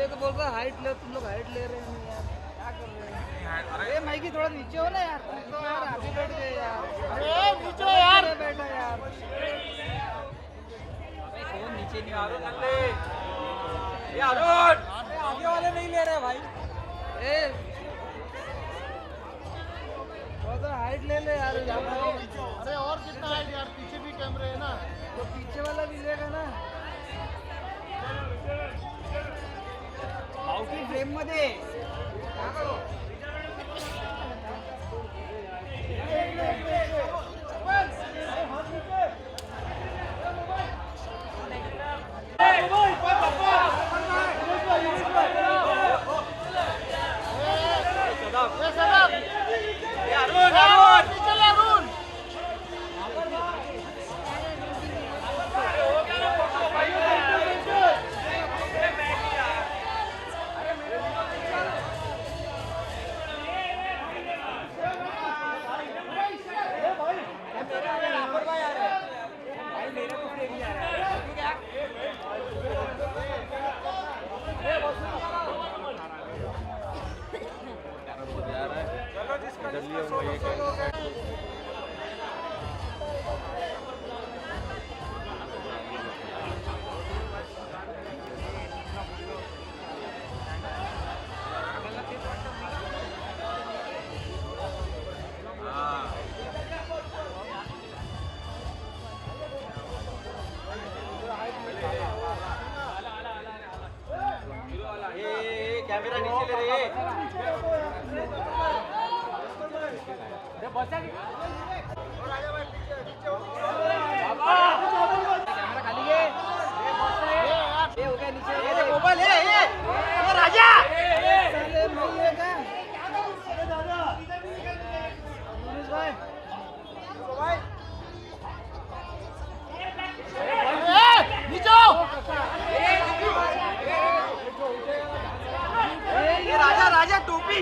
पहले तो बोल रहा हाइट ले, तुम लोग हाइट ले रहे हैं यार, क्या कर रहे हैं? अरे माइकी थोड़ा नीचे हो ना यार, तुम तो यार आगे बैठ गए यार। अरे नीचे यार, बैठा यार। फोन नीचे नहीं आ रहा। ये अरुण, आगे वाले नहीं ले रहे भाई। ए थोड़ा हाइट ले ले यार। अरे और कितना हाइट यार, पीछे भी कैमरे है ना, तो पीछे वाला भी लेगा ना आउटी फ्रेम मध्ये। कैमरा नीचे ले रे। कैमरा खाली है। ये हो गया नीचे। ये मोबाइल है ये राजा। साले नहीं है क्या? मनीष भाई। भाई। नीचे ये राजा राजा टोपी।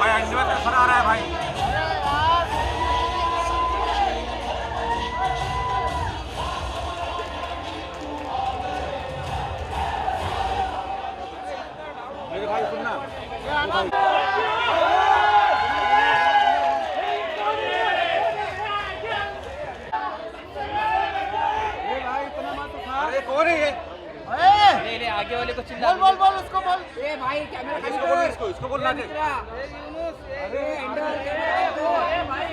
भाई अंजवा तरफ आ रहा है भाई। मेरे भाई सुनना अरे कौन है ये? ले आगे वाले को चिल्ला। बोल बोल बोल उसको बोल। ए भाई कैमरा खाली इसको बोल, कर। इसको बोल ना दे। अरे इंडर कैमरा ए भाई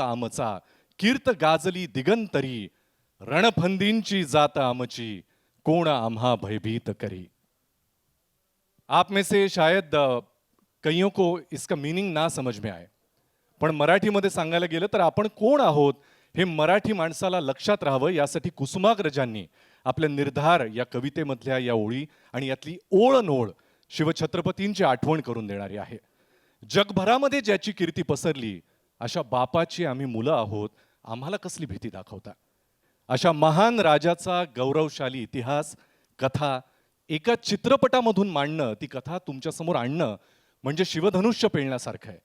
आमचा कीर्त गाजली दिगंतरी, रणफंदींची जात आमची, कोण आम्हा भयभीत करी। आप में से शायद कईयों को इसका मीनिंग ना समझ में आए, पण मराठीमध्ये सांगायला गेलं तर आपण कोण आहोत हे मराठी माणसाला लक्षात राहावं यासाठी कुसुमाग्रजांनी आपल्या निर्धार या कवितेमधल्या या ओळी आणि यातली ओळनोळ शिवछत्रपतींची आठवण करून देणारी आहे। जगभरामध्ये ज्याची कीर्ती पसरली अशा बापाची आम्ही मुलं आहोत, आम्हाला कसली भीती दाखवता। अशा महान राजाचा गौरवशाली इतिहास कथा एका चित्रपटामधून मांडणं, ती कथा तुमच्या समोर आणणं म्हणजे शिवधनुष्य पेलण्यासारखं आहे।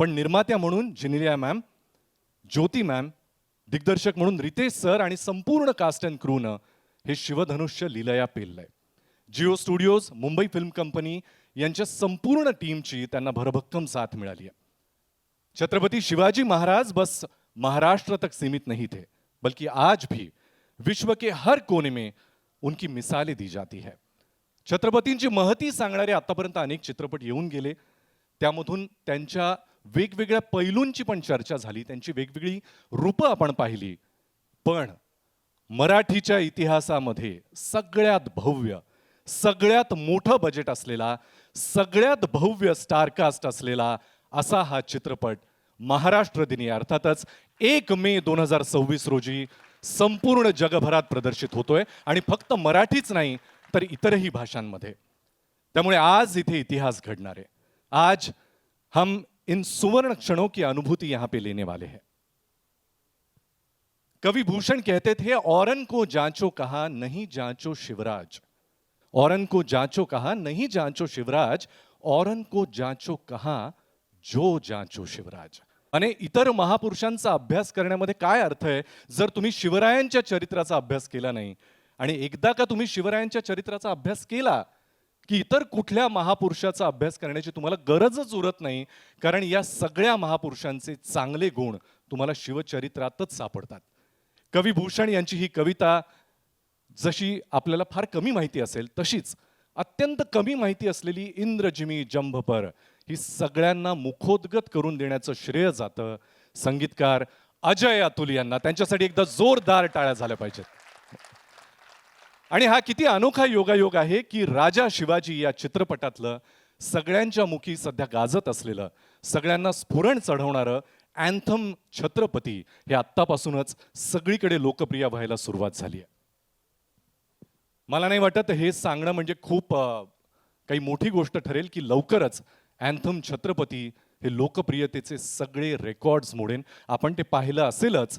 पण निर्मात्या म्हणून जिनिलिया मॅम, ज्योती मॅम, दिग्दर्शक म्हणून रितेश सर आणि संपूर्ण कास्ट अँड क्रूनं हे शिवधनुष्य लीलया पेललंय। Jio studios, Mumbai film company यांच्या संपूर्ण टीमची त्यांना भरभक्कम साथ मिळाली आहे। छत्रपति शिवाजी महाराज बस महाराष्ट्र तक सीमित नहीं थे, बल्कि आज भी विश्व के हर कोने में उनकी मिसालें दी जाती है। छत्रपतींची महती सांगणारे आतापर्यंत अनेक चित्रपट येऊन गेले, त्यामधून त्यांच्या वेगवेगळ्या पैलूंची पण चर्चा झाली, त्यांची वेगवेगळी रूपं आपण पाहिली। पण मराठीच्या इतिहासामध्ये सगळ्यात भव्य, सगळ्यात मोठं बजेट असलेला, सगळ्यात भव्य स्टारकास्ट असलेला असा हा चित्रपट महाराष्ट्र दिनी अर्थातच 1 मे 2026 रोजी संपूर्ण जगभरात प्रदर्शित होतोय आणि फक्त मराठीच नाही तर इतरही भाषांमध्ये। त्यामुळे आज इथे इतिहास घडणार आहे। आज हम इन सुवर्ण क्षणों की अनुभूति यहां पे लेने वाले हैं। कवि भूषण कहते थे, औरन को जांचो कहा नहीं जांचो शिवराज, औरन को जांचो कहा नहीं जांचो शिवराज, औरन को जांचो कहा जो जांचो शिवराज। आणि इतर महापुरुषांचा अभ्यास करण्यामध्ये काय अर्थ आहे जर तुम्ही शिवरायांच्या चरित्राचा अभ्यास केला नाही? आणि एकदा का तुम्ही शिवरायांच्या चरित्राचा अभ्यास केला की इतर कुठल्या महापुरुषाचा अभ्यास करण्याची तुम्हाला गरजच उरत नाही, कारण या सगळ्या महापुरुषांचे चांगले गुण तुम्हाला शिवचरित्रातच सापडतात। कवी भूषण यांची ही कविता जशी आपल्याला फार कमी माहिती असेल तशीच अत्यंत कमी माहिती असलेली इंद्रजिमी जंभपर ही सगळ्यांना मुखोद्गत करून देण्याचं श्रेय जातं संगीतकार अजय अतुल यांना। त्यांच्यासाठी एकदा जोरदार टाळ्या झाल्या पाहिजेत। आणि हा किती अनोखा योगायोग आहे की राजा शिवाजी या चित्रपटातलं सगळ्यांच्या मुखी सध्या गाजत असलेलं, सगळ्यांना स्फुरण चढवणारं अँथम छत्रपती हे आत्तापासूनच सगळीकडे लोकप्रिय व्हायला सुरुवात झाली आहे। मला नाही वाटत हे सांगणं म्हणजे खूप काही मोठी गोष्ट ठरेल की लवकरच अँथम छत्रपती हे लोकप्रियतेचे सगळे रेकॉर्ड्स मोडेन। आपण ते पाहिलं असेलच,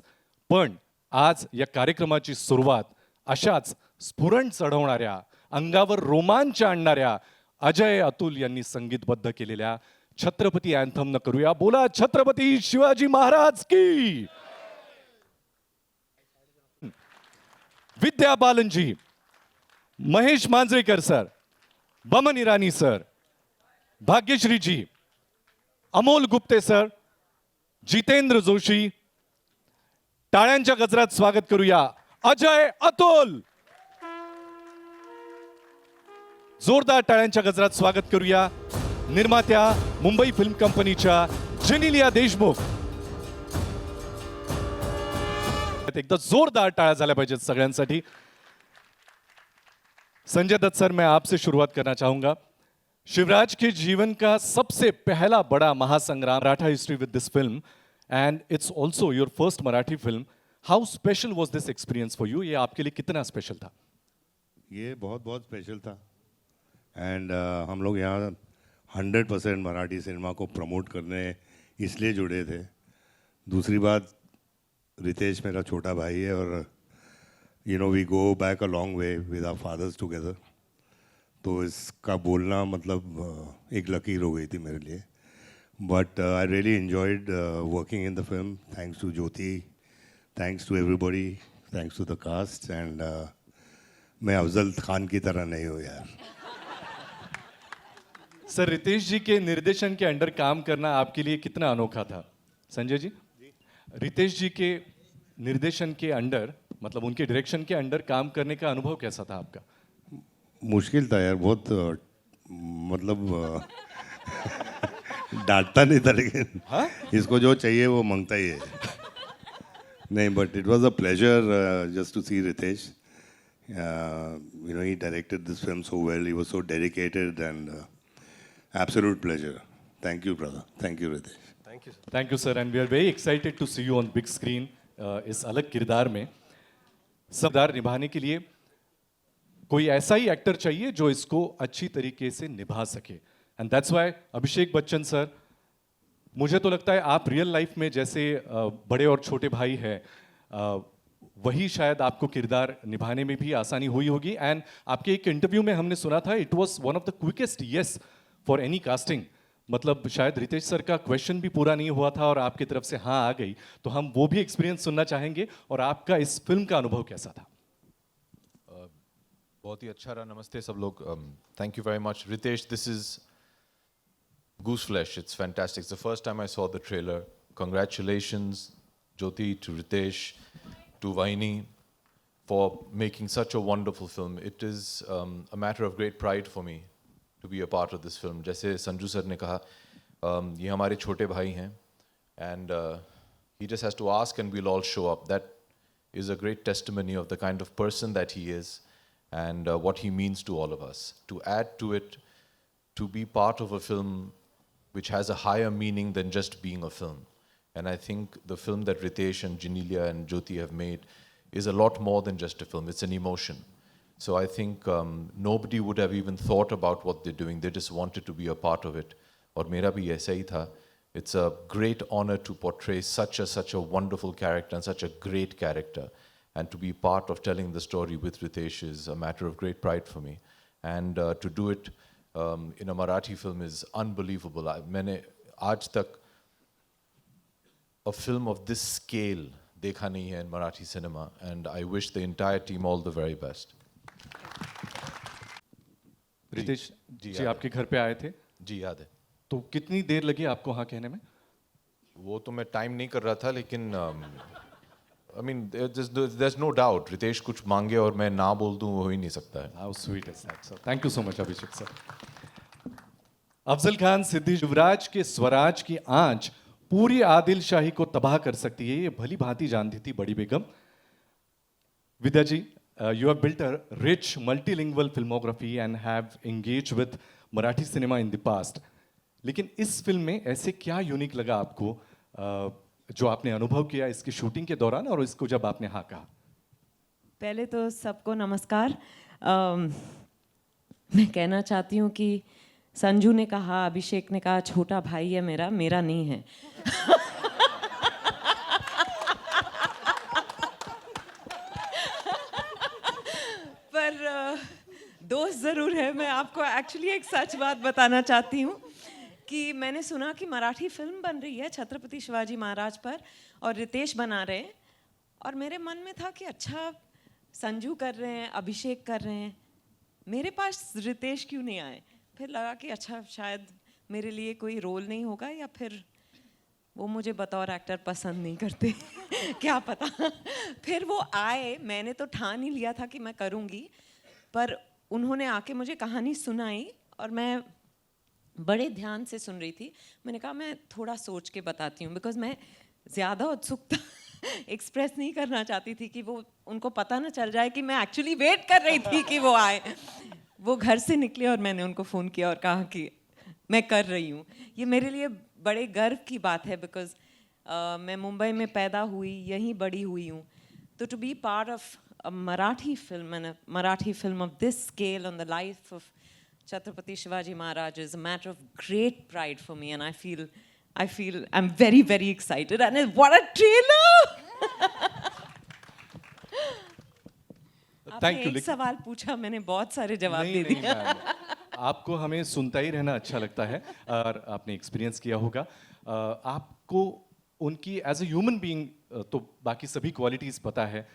पण आज या कार्यक्रमाची सुरुवात अशाच स्फुरण चढवणाऱ्या, अंगावर रोमांच आणणाऱ्या अजय अतुल यांनी संगीतबद्ध केलेल्या छत्रपती अँथम न करूया। बोला छत्रपती शिवाजी महाराज की। विद्या बालनजी, महेश मांजरेकर सर, बमन इरानी सर, भाग्यश्री जी, अमोल गुप्ते सर, जितेंद्र जोशी, टाळ्यांच्या गजरात स्वागत करूया अजय अतुल। जोरदार टाळ्यांच्या गजरात स्वागत करूया निर्मात्या मुंबई फिल्म कंपनीच्या जेनिलिया देशमुख। एकदा जोरदार टाळ्या झाल्या पाहिजेत सगळ्यांसाठी। संजय दत्त सर, मैं आपसे शुरुआत करना चाहूंगा। शिवराज के जीवन का सबसे पहला बड़ा महासंग्राम, Maratha history with this film, and it's also your first Marathi film. How special was this experience for you? ये आपके लिए कितना स्पेशल था? ये बहुत बहुत स्पेशल था। एंड हम लोग यहाँ 100% मराठी सिनेमा को प्रमोट करने इसलिए जुड़े थे। दूसरी बात, रितेश मेरा छोटा भाई है और you know we go back a long way with our fathers together. तो इसका बोलना मतलब एक लकीर हो गई थी मेरे लिए। But I really enjoyed working in the film. Thanks to Jyoti, thanks to everybody, thanks to the cast. And मैं अफजल खान की तरह नहीं हूँ यार। सर, रितेश जी के निर्देशन के अंडर काम करना आपके लिए कितना अनोखा था? संजय जी, रितेश जी के निर्देशन के अंडर, मतलब उनके डायरेक्शन के अंडर काम करने का अनुभव कैसा था आपका? मुश्किल था यार बहुत। मतलब डांटता नहीं था, लेकिन इसको जो चाहिए वो मांगता ही है। नहीं, but it was a pleasure just to see Ritesh. You know, he directed this film so well. He was so dedicated and absolute pleasure. Thank you, brother. Thank you, Ritesh. Thank you, sir. Thank you, sir. And we are very excited to see you on big screen. इस अलग किरदार में किरदार निभाने के लिए कोई ऐसा ही actor चाहिए जो इसको अच्छी तरीके से निभा सके। एंड दैट्स व्हाई अभिषेक बच्चन सर, मुझे तो लगता है आप रियल लाइफ में जैसे बड़े और छोटे भाई हैं, वही शायद आपको किरदार निभाने में भी आसानी हुई होगी। एंड आपके एक इंटरव्यू में हमने सुना था इट वाज one of the quickest yes for any casting. मतलब शायद रितेश सर का क्वेश्चन भी पूरा नहीं हुआ था और आपकी तरफ से हाँ आ गई। तो हम वो भी एक्सपीरियंस सुनना चाहेंगे। और आपका इस फिल्म का अनुभव कैसा था? बहुत ही अच्छा रहा। नमस्ते सब लोग। Thank you very much Ritesh. This is Goose Flesh. It's fantastic. It's the first time I saw the trailer. Congratulations, Jyoti, to Ritesh, to Vaini, for making such a wonderful film. It is a matter of great pride for me to be a part of this film. जैसे Sanju sir ने कहा, ये हमारे छोटे भाई हैं, and he just has to ask and we'll all show up. That is a great testimony of the kind of person that he is and what he means to all of us. To add to it, to be part of a film which has a higher meaning than just being a film. And I think the film that Ritesh and Genelia and Jyoti have made is a lot more than just a film. It's an emotion. So I think nobody would have even thought about what they're doing. They just wanted to be a part of it. और मेरा भी ऐसा ही था. It's a great honor to portray such a wonderful character and such a great character, and to be part of telling the story with Ritesh is a matter of great pride for me. And to do it in a Marathi film is unbelievable. मैंने आज तक a film of this scale देखा नहीं है in Marathi cinema, and I wish the entire team all the very best. Riteish जी, जी आपके घर पे आए थे, जी याद है. तो कितनी देर लगी आपको हाँ कहने में? वो तो मैं टाइम नहीं कर रहा था, लेकिन I mean there's no doubt Riteish कुछ मांगे और मैं ना बोल दूं वो हो ही नहीं सकता है. How sweet is that, sir? Thank you so much, Abhishek sir. Afzal Khan Siddiqui युवराज के स्वराज की आंच पूरी आदिल शाही को तबाह कर सकती है, ये भली भांति जानती थी बड़ी बेगम. विद्या जी, you have built a rich multilingual filmography and have engaged with Marathi cinema in the past. लेकिन इस फिल्म में ऐसे क्या यूनिक लगा आपको जो आपने अनुभव किया इसकी शूटिंग के दौरान और इसको जब आपने हाँ कहा? पहले तो सबको नमस्कार. मैं कहना चाहती हूँ कि संजू ने कहा, अभिषेक ने कहा छोटा भाई है मेरा, मेरा नहीं है. पर दोस्त ज़रूर है. मैं आपको एक्चुअली एक सच बात बताना चाहती हूँ कि मैंने सुना कि मराठी फिल्म बन रही है छत्रपति शिवाजी महाराज पर और रितेश बना रहे हैं, और मेरे मन में था कि अच्छा संजू कर रहे हैं, अभिषेक कर रहे हैं, मेरे पास रितेश क्यों नहीं आए. फिर लगा कि अच्छा शायद मेरे लिए कोई रोल नहीं होगा, या फिर वो मुझे बतौर एक्टर पसंद नहीं करते. क्या पता. फिर वो आए, मैंने तो ठान ही लिया था कि मैं करूँगी, पर उन्होंने आके मुझे कहानी सुनाई और मैं बड़े ध्यान से सुन रही थी. मैंने कहा मैं थोड़ा सोच के बताती हूँ, बिकॉज मैं ज़्यादा उत्सुकता एक्सप्रेस नहीं करना चाहती थी कि वो उनको पता ना चल जाए कि मैं एक्चुअली वेट कर रही थी कि वो आए. वो घर से निकले और मैंने उनको फ़ोन किया और कहा कि मैं कर रही हूँ. ये मेरे लिए बड़े गर्व की बात है, बिकॉज मैं मुंबई में पैदा हुई, यहीं बड़ी हुई हूँ. तो to be part of a Marathi film and a Marathi film of this scale on the life of Chhatrapati Shivaji Maharaj is a matter of great pride for me, and I feel I'm very, very excited. And what a trailer! Thank you. एक सवाल पूछा, मैंने बहुत सारे जवाब नहीं, दे नहीं, दिए. Ma'am. आपको हमें सुनता ही रहना अच्छा लगता है और आपने एक्सपीरियंस किया होगा. आपको उनकी एज ए ह्यूमन बीइंग तो बाकी सभी क्वालिटीज पता है.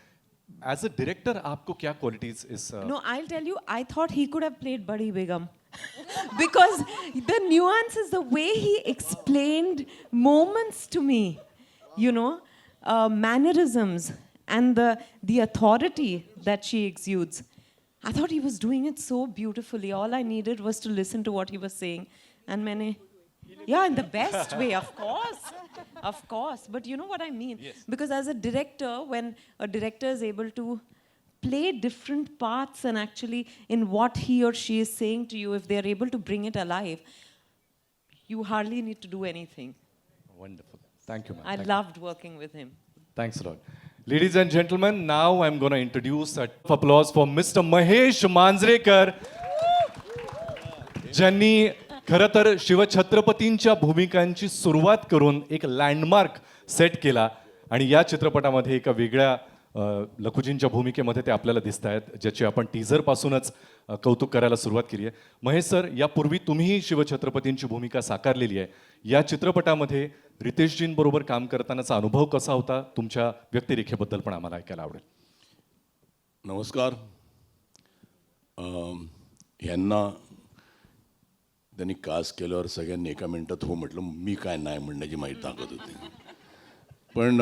एज अ डायरेक्टर आपको क्या qualities is No, I'll tell you, I thought he could have played Badi Begum. Because the nuances, the way he explained moments to me, you know, mannerisms and the authority that she exudes. I thought he was doing it so beautifully. All I needed was to listen to what he was saying. And maine, yeah, in the best way, of course. Of course. But you know what I mean? Yes. Because as a director, when a director is able to play different parts and actually in what he or she is saying to you, if they are able to bring it alive, you hardly need to do anything. Wonderful. Thank you, ma'am. I Thank loved working with him. Thanks a lot. Ladies and gentlemen, now I'm going to introduce a applause for Mr. Mahesh Manjrekar, ज्यांनी खरं तर शिवछत्रपतींच्या भूमिकांची सुरुवात करून एक landmark set केला आणि या चित्रपटामध्ये एका वेगळ्या लखुजींच्या भूमिकेमध्ये ते आपल्याला दिसत आहेत, ज्याची आपण टीझर पासूनच कौतुक करायला सुरुवात केली आहे. महेश सर, यापूर्वी तुम्हीही शिवछत्रपतींची भूमिका साकारलेली आहे. या चित्रपटामध्ये रितेशजींबरोबर काम करतानाचा अनुभव कसा होता? तुमच्या व्यक्तिरेखेबद्दल पण आम्हाला ऐकायला आवडेल. नमस्कार. यांना त्यांनी कास्ट केल्यावर सगळ्यांनी एका मिनिटात हो म्हटलं. मी काय नाही म्हणण्याची माझी ताकद होती. पण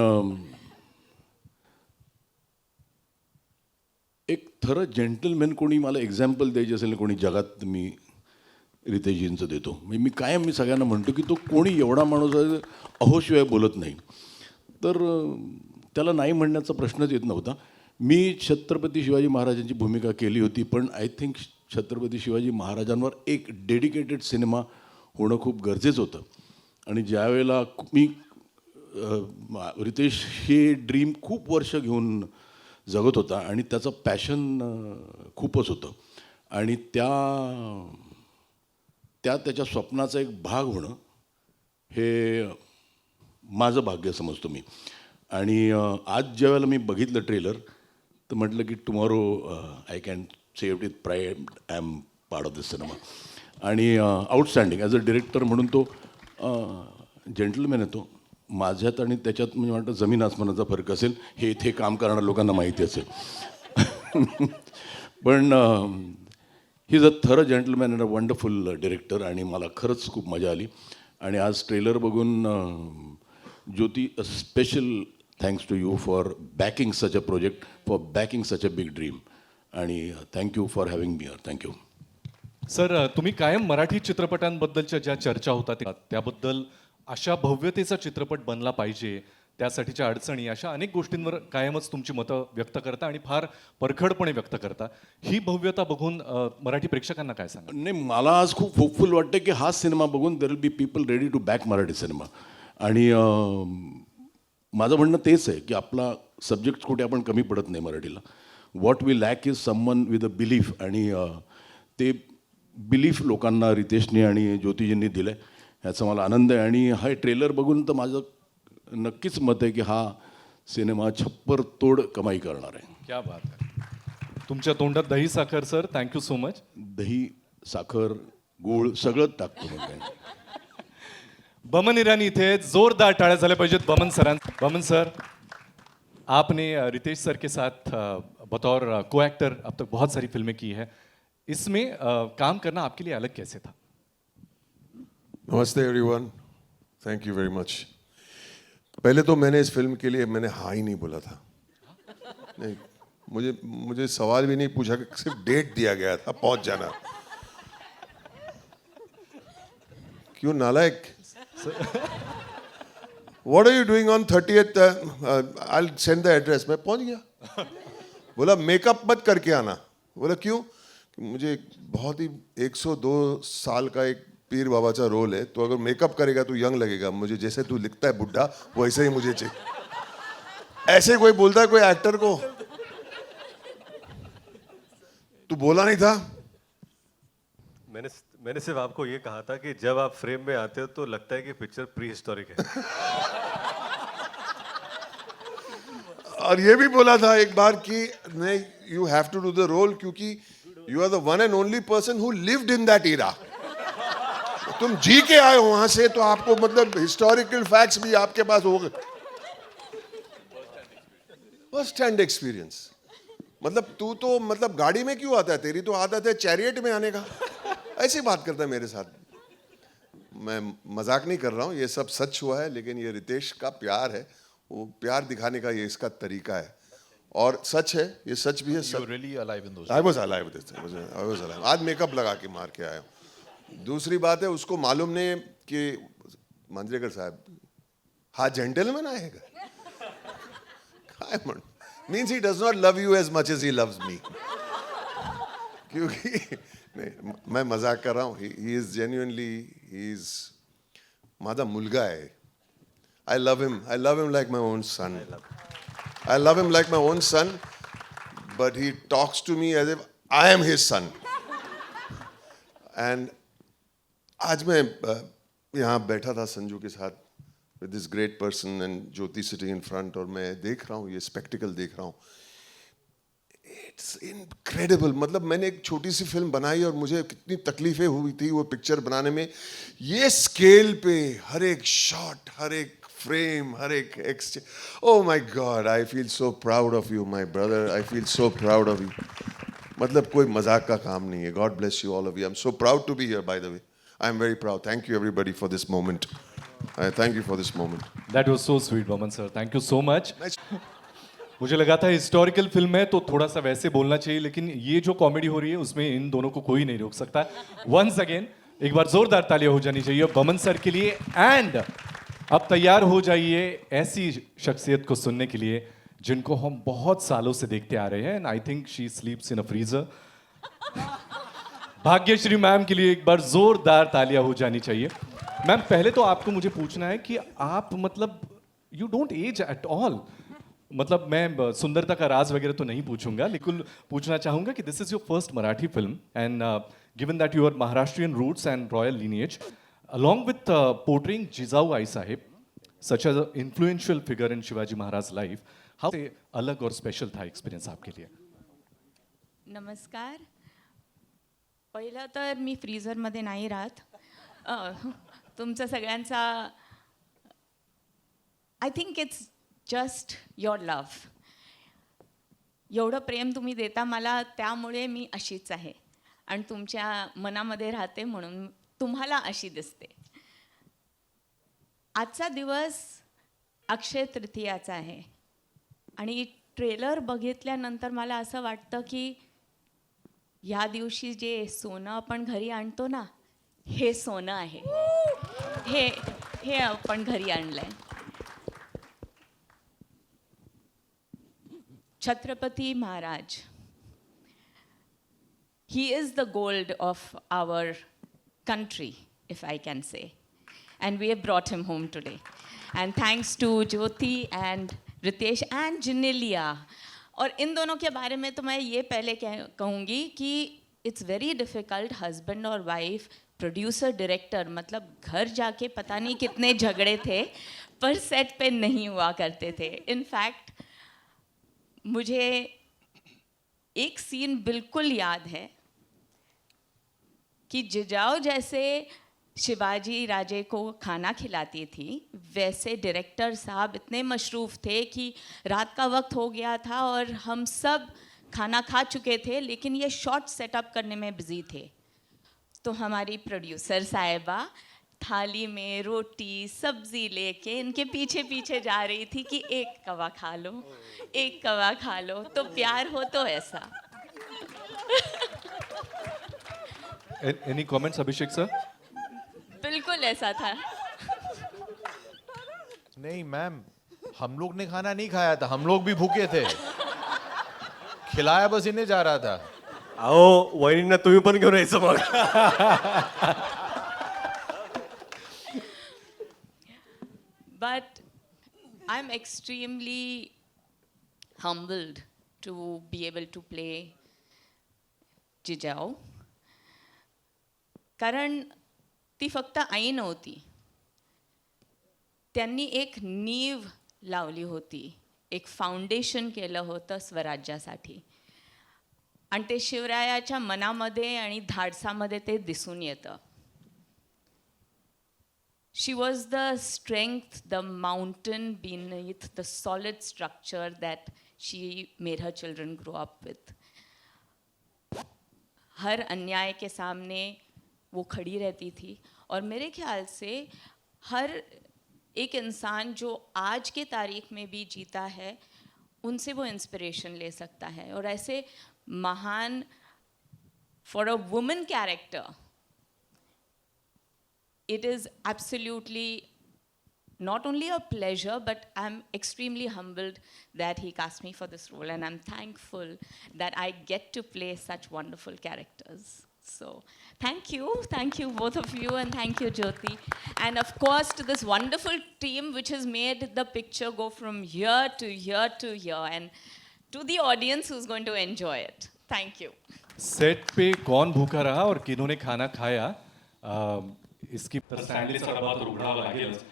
एक खरं जेंटलमॅन कोणी मला एक्झाम्पल द्यायची असेल कोणी जगात, मी रितेशजींचं देतो. मी कायम मी सगळ्यांना म्हणतो की तो कोणी एवढा माणूस आहे अहोशिवाय बोलत नाही, तर त्याला नाही म्हणण्याचा प्रश्नच येत नव्हता. मी छत्रपती शिवाजी महाराजांची भूमिका केली होती, पण आय थिंक छत्रपती शिवाजी महाराजांवर एक डेडिकेटेड सिनेमा होणं खूप गरजेचं होतं. आणि ज्यावेळेला मी रितेश हे ड्रीम खूप वर्ष घेऊन जगत होता आणि त्याचं पॅशन खूपच होतं. आणि त्या त्याच्या स्वप्नाचा एक भाग होणं हे माझं भाग्य समजतो मी. आणि आज ज्या वेळेला मी बघितलं ट्रेलर तर म्हटलं की tomorrow I can say it with pride I am part of this cinema. आणि आउटस्टँडिंग ॲज अ डिरेक्टर म्हणून तो जेंटलमॅन आहे तो. माझ्यात आणि त्याच्यात म्हणजे वाटतं जमीन आसमानाचा फरक असेल हे इथे काम करणाऱ्या लोकांना माहिती असेल. पण ही इज अ थर gentleman and a wonderful director आणि मला खरंच खूप मजा आली. आणि आज ट्रेलर बघून Jyoti a special thanks to you for backing such a project, for backing such a big dream. आणि thank you for having me here. Thank you. Sir तुम्ही कायम मराठी चित्रपटांबद्दलच्या ज्या चर्चा होतात त्याबद्दल अशा भव्यतेचा चित्रपट बनला पाहिजे, त्यासाठीच्या अडचणी, अशा अनेक गोष्टींवर कायमच तुमची मतं व्यक्त करता आणि फार परखडपणे व्यक्त करता. ही भव्यता बघून मराठी प्रेक्षकांना काय सांगा? नाही, मला आज खूप होपफुल वाटतं की हा सिनेमा बघून there will be people ready to back Marathi cinema. आणि माझं म्हणणं तेच आहे की आपला सब्जेक्ट कुठे आपण कमी पडत नाही मराठीला. What we lack is someone with a belief. आणि ते बिलीफ लोकांना रितेशने आणि ज्योतिजींनी दिलं आहे, ह्याचा मला आनंद आहे. आणि हा ट्रेलर बघून तर माझं नक्कीच मत आहे की हा सिनेमा छप्पर तोड कमाई करणार आहे. क्या बात आहे. तुमच्या तोंडात दही साखर सर. Thank you so much. दही, साखर, गूळ सगळंच टाकतो मग काय. बमन ईरानी इथे जोरदार टाळ्या झाल्या पाहिजेत बमन सरांना. बमन सर, आपने रितेश सर के साथ बतौर को एक्टर अब तक बहुत सारी फिल्में की है. इसमें काम करना आपके लिए अलग कैसे था? नमस्ते everyone, thank you very much. पहले तो मैंने इस फिल्म के लिए मैंने हाँ ही नहीं बोला था. नहीं, मुझे सवाल भी नहीं पूछा कि सिर्फ डेट दिया गया था पहुंच जाना. क्यों नालायक? What are you doing on 30th? I'll send the address. मैं पहुंच गया. बोला मेकअप मत करके आना. बोला क्यों? मुझे बहुत ही 102 साल का एक पीर बाबाचा रोल है, तो अगर मेकअप करेगा तो यंग लगेगा. मुझे जैसे तू लिखता है बुढ़ा वैसे ही मुझे चाहिए. ऐसे कोई बोलता है कोई एक्टर को? तू बोला नहीं था? मैंने सिर्फ आपको ये कहा था कि जब आप फ्रेम में आते हो तो लगता है कि पिक्चर प्री हिस्टोरिक है. और ये भी बोला था एक बार कि नहीं, you have to do the role क्योंकि you are the one and only person who lived in that era. तुम जी के आए हो वहां से, तो आपको मतलब हिस्टोरिकल फैक्ट्स भी आपके पास हो गए. First hand experience. मतलब तू तो मतलब गाड़ी में क्यों आता है? तेरी तो आदत है चैरियट में आने का. ऐसी बात करता है मेरे साथ. मैं मजाक नहीं कर रहा हूँ, ये सब सच हुआ है. लेकिन ये रितेश का प्यार है, वो प्यार दिखाने का ये इसका तरीका है. और सच है, ये सच भी है. You were really alive in those I was alive with this. I was alive. आज मेकअप लगा के मार के आया हूँ. दूसरी बात है, उसको मालूम नहीं कि मांजरेकर साहब हा जेंटलमैन आएगा. काय म्हण means he does not love you as much as he loves me. क्योंकि नहीं, मैं मजाक कर रहा हूँ. He is genuinely, he is माझा मुलगा है. I love him like my own son. I love him like my own son, but he talks to me as if I am his son. And आज मैं यहाँ बैठा था संजू के साथ with this great person and Jyoti sitting in front, और मैं देख रहा हूँ, ये spectacle देख रहा हूँ. It's incredible. मतलब मैंने एक छोटी सी फिल्म बनाई और मुझे कितनी तकलीफें हुई थी वो पिक्चर बनाने में. ये स्केल पे हर एक शॉट, हर एक frame, हर एक exchange. Oh my God, I feel so proud of you, my brother. I feel so proud of you. मतलब कोई मजाक का काम नहीं है. God bless you all of you. I'm so proud to be here, by the way. I'm very proud. Thank you everybody for this moment. Thank you for this moment. That was so sweet, Baman sir. Thank you so much. मुझे लगा था historical film है तो थोड़ा सा वैसे बोलना चाहिए, लेकिन ये जो कॉमेडी हो रही है उसमें इन दोनों को कोई नहीं रोक सकता. वंस अगेन एक बार जोरदार तालियां हो जानी चाहिए बमन सर के लिए. एंड अब तैयार हो जाइए ऐसी शख्सियत को सुनने के लिए जिनको हम बहुत सालों से देखते आ रहे हैं. And I think she sleeps in a freezer. Bhagyashree ma'am के लिए एक बार जोरदार तालियां हो जानी चाहिए. मैम पहले तो आपको मुझे पूछना है कि आप मतलब you don't age at all. मतलब मैं सुंदरता का राज वगैरह तो नहीं पूछूंगा, लेकिन पूछना चाहूंगा कि this is your first Marathi film and given that you are Maharashtrian roots and royal lineage, along with portraying Jijau Ai Sahib, such as an influential figure in Shivaji Maharaj's life, how से अलग और special था experience आपके लिए? नमस्कार. पहिलं तर मी फ्रीझरमध्ये नाही राहत. तुमचं सगळ्यांचा I think it's just your love. एवढं प्रेम तुम्ही देता मला, त्यामुळे मी अशीच आहे आणि तुमच्या मनामध्ये राहते म्हणून तुम्हाला अशी दिसते. आजचा दिवस अक्षय तृतीयाचा आहे आणि ट्रेलर बघितल्यानंतर मला असं वाटतं की ह्या दिवशी जे सोनं आपण घरी आणतो ना, हे सोनं आहे. हे आपण घरी आणलंय. Chhatrapati Maharaj, he is the gold of our country, if I can say. And we have brought him home today. And thanks to Jyoti and Ritesh and Genelia. और इन दोनों के बारे में तो मैं ये पहले कहूँगी कि इट्स वेरी डिफ़िकल्ट हस्बैंड और वाइफ, प्रोड्यूसर डायरेक्टर, मतलब घर जाके पता नहीं कितने झगड़े थे पर सेट पे नहीं हुआ करते थे. इनफैक्ट मुझे एक सीन बिल्कुल याद है कि जिजाऊ जैसे शिवाजी राजे को खाना खिलाती थी, वैसे डायरेक्टर साहब इतने मशरूफ़ थे कि रात का वक्त हो गया था और हम सब खाना खा चुके थे, लेकिन ये शॉट सेटअप करने में बिज़ी थे. तो हमारी प्रोड्यूसर साहिबा थाली में रोटी सब्ज़ी लेके इनके पीछे पीछे जा रही थी कि एक कवा खा लो, एक कवा खा लो. तो प्यार हो तो ऐसा. Any comments, Abhishek sir? बिल्कुल ऐसा था. नहीं मैम, हम लोग ने खाना नहीं खाया था, हम लोग भी भूखे थे. खिलाया बस इन्हें जा रहा था. अहो वहिनींना तुम्ही पण घेऊन यायचं मग. But I'm extremely humbled to be able to play Jijau. कारण ती फक्त आई नव्हती, त्यांनी एक नीव लावली होती, एक फाउंडेशन केलं होतं स्वराज्यासाठी आणि ते शिवरायाच्या मनामध्ये आणि धाडसामध्ये ते दिसून येतं. She was the strength, the mountain beneath the solid structure that she made her children grow up with. हर अन्याय के सामने वो खड़ी रहती थी और मेरे ख्याल से हर एक इंसान जो आज के तारीख में भी जीता है, उनसे वो इंस्पिरेशन ले सकता है. और ऐसे महान, for a woman character, it is absolutely not only a pleasure, but I'm extremely humbled that he cast me for this role, and I'm thankful that I get to play such wonderful characters. So thank you both of you, and thank you Jyoti, and of course to this wonderful team which has made the picture go from here to here to here, and to the audience who's going to enjoy it. Thank you. Set पे कौन भूखा रहा और किन्होंने खाना खाया, इसकी स्टँडलीचा डबा तर उघडावा लागेलच.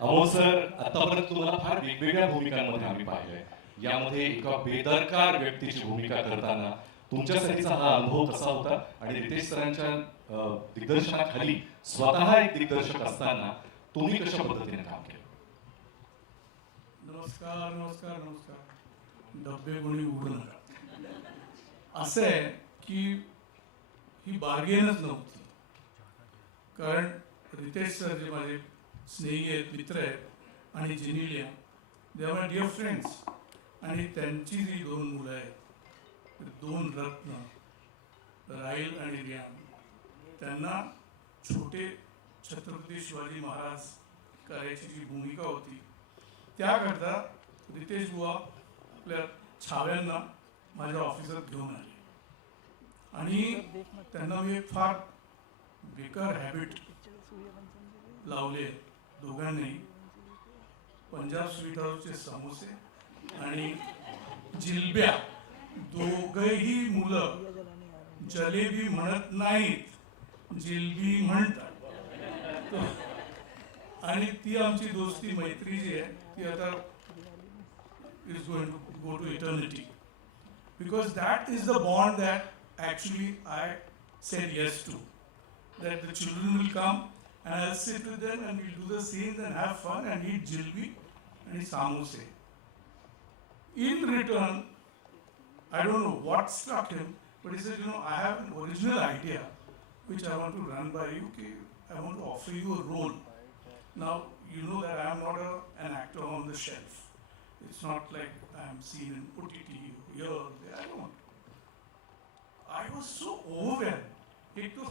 अमोल सर, आतापर्यंत तुम्हाला फार वेगवेगळ्या भूमिकांमध्ये आम्ही पाहिलंय. यामध्ये एका बेदरकार व्यक्तीची भूमिका करताना तुमच्यासाठीचा हा अनुभव कसा होता आणि रितेश सरांच्या दिग्दर्शनाखाली स्वतः एक दिग्दर्शक असताना तुम्ही कशा पद्धतीने काम केलं? नमस्कार नमस्कार नमस्कार. डब्बे कोणी उघडू नका. असं आहे की ही बार्गेनच नव्हती. कारण रितेश सर जे माझे स्नेही आहेत, मित्र आहेत, आणि Genelia, they are my dear friends. आणि त्यांची जी दोन मुलं आहेत, दोन रत्न, राहील आणि रियान, त्यांना छोटे छत्रपती शिवाजी महाराज करायची जी भूमिका होती, त्याकरता रितेश बुवा आपल्या छाव्यांना माझ्या ऑफिसात घेऊन आले. आणि त्यांना मी एक फार बेकार हॅबिट लावले दोघांनी. पंजाब स्वीट हाऊसचे समोसे आणि जिलब्या, दोघंही मुलं जलेबी म्हणत नाहीत, जिलबी म्हणतात. आणि ती आमची दोस्ती मैत्री जी आहे ती आता is going to go to eternity, because that is the bond that actually I said yes to, that the children will come and I'll sit with them and we'll do the scenes and have fun and eat jilbi and eat samosa. In return, I don't know what struck him, but he said, I have an original idea which I want to run by you. I want to offer you a role. Now, you know that I am not an actor on the shelf. It's not like I am seen in OTT here or there. I don't. I was so overwhelmed. एक तो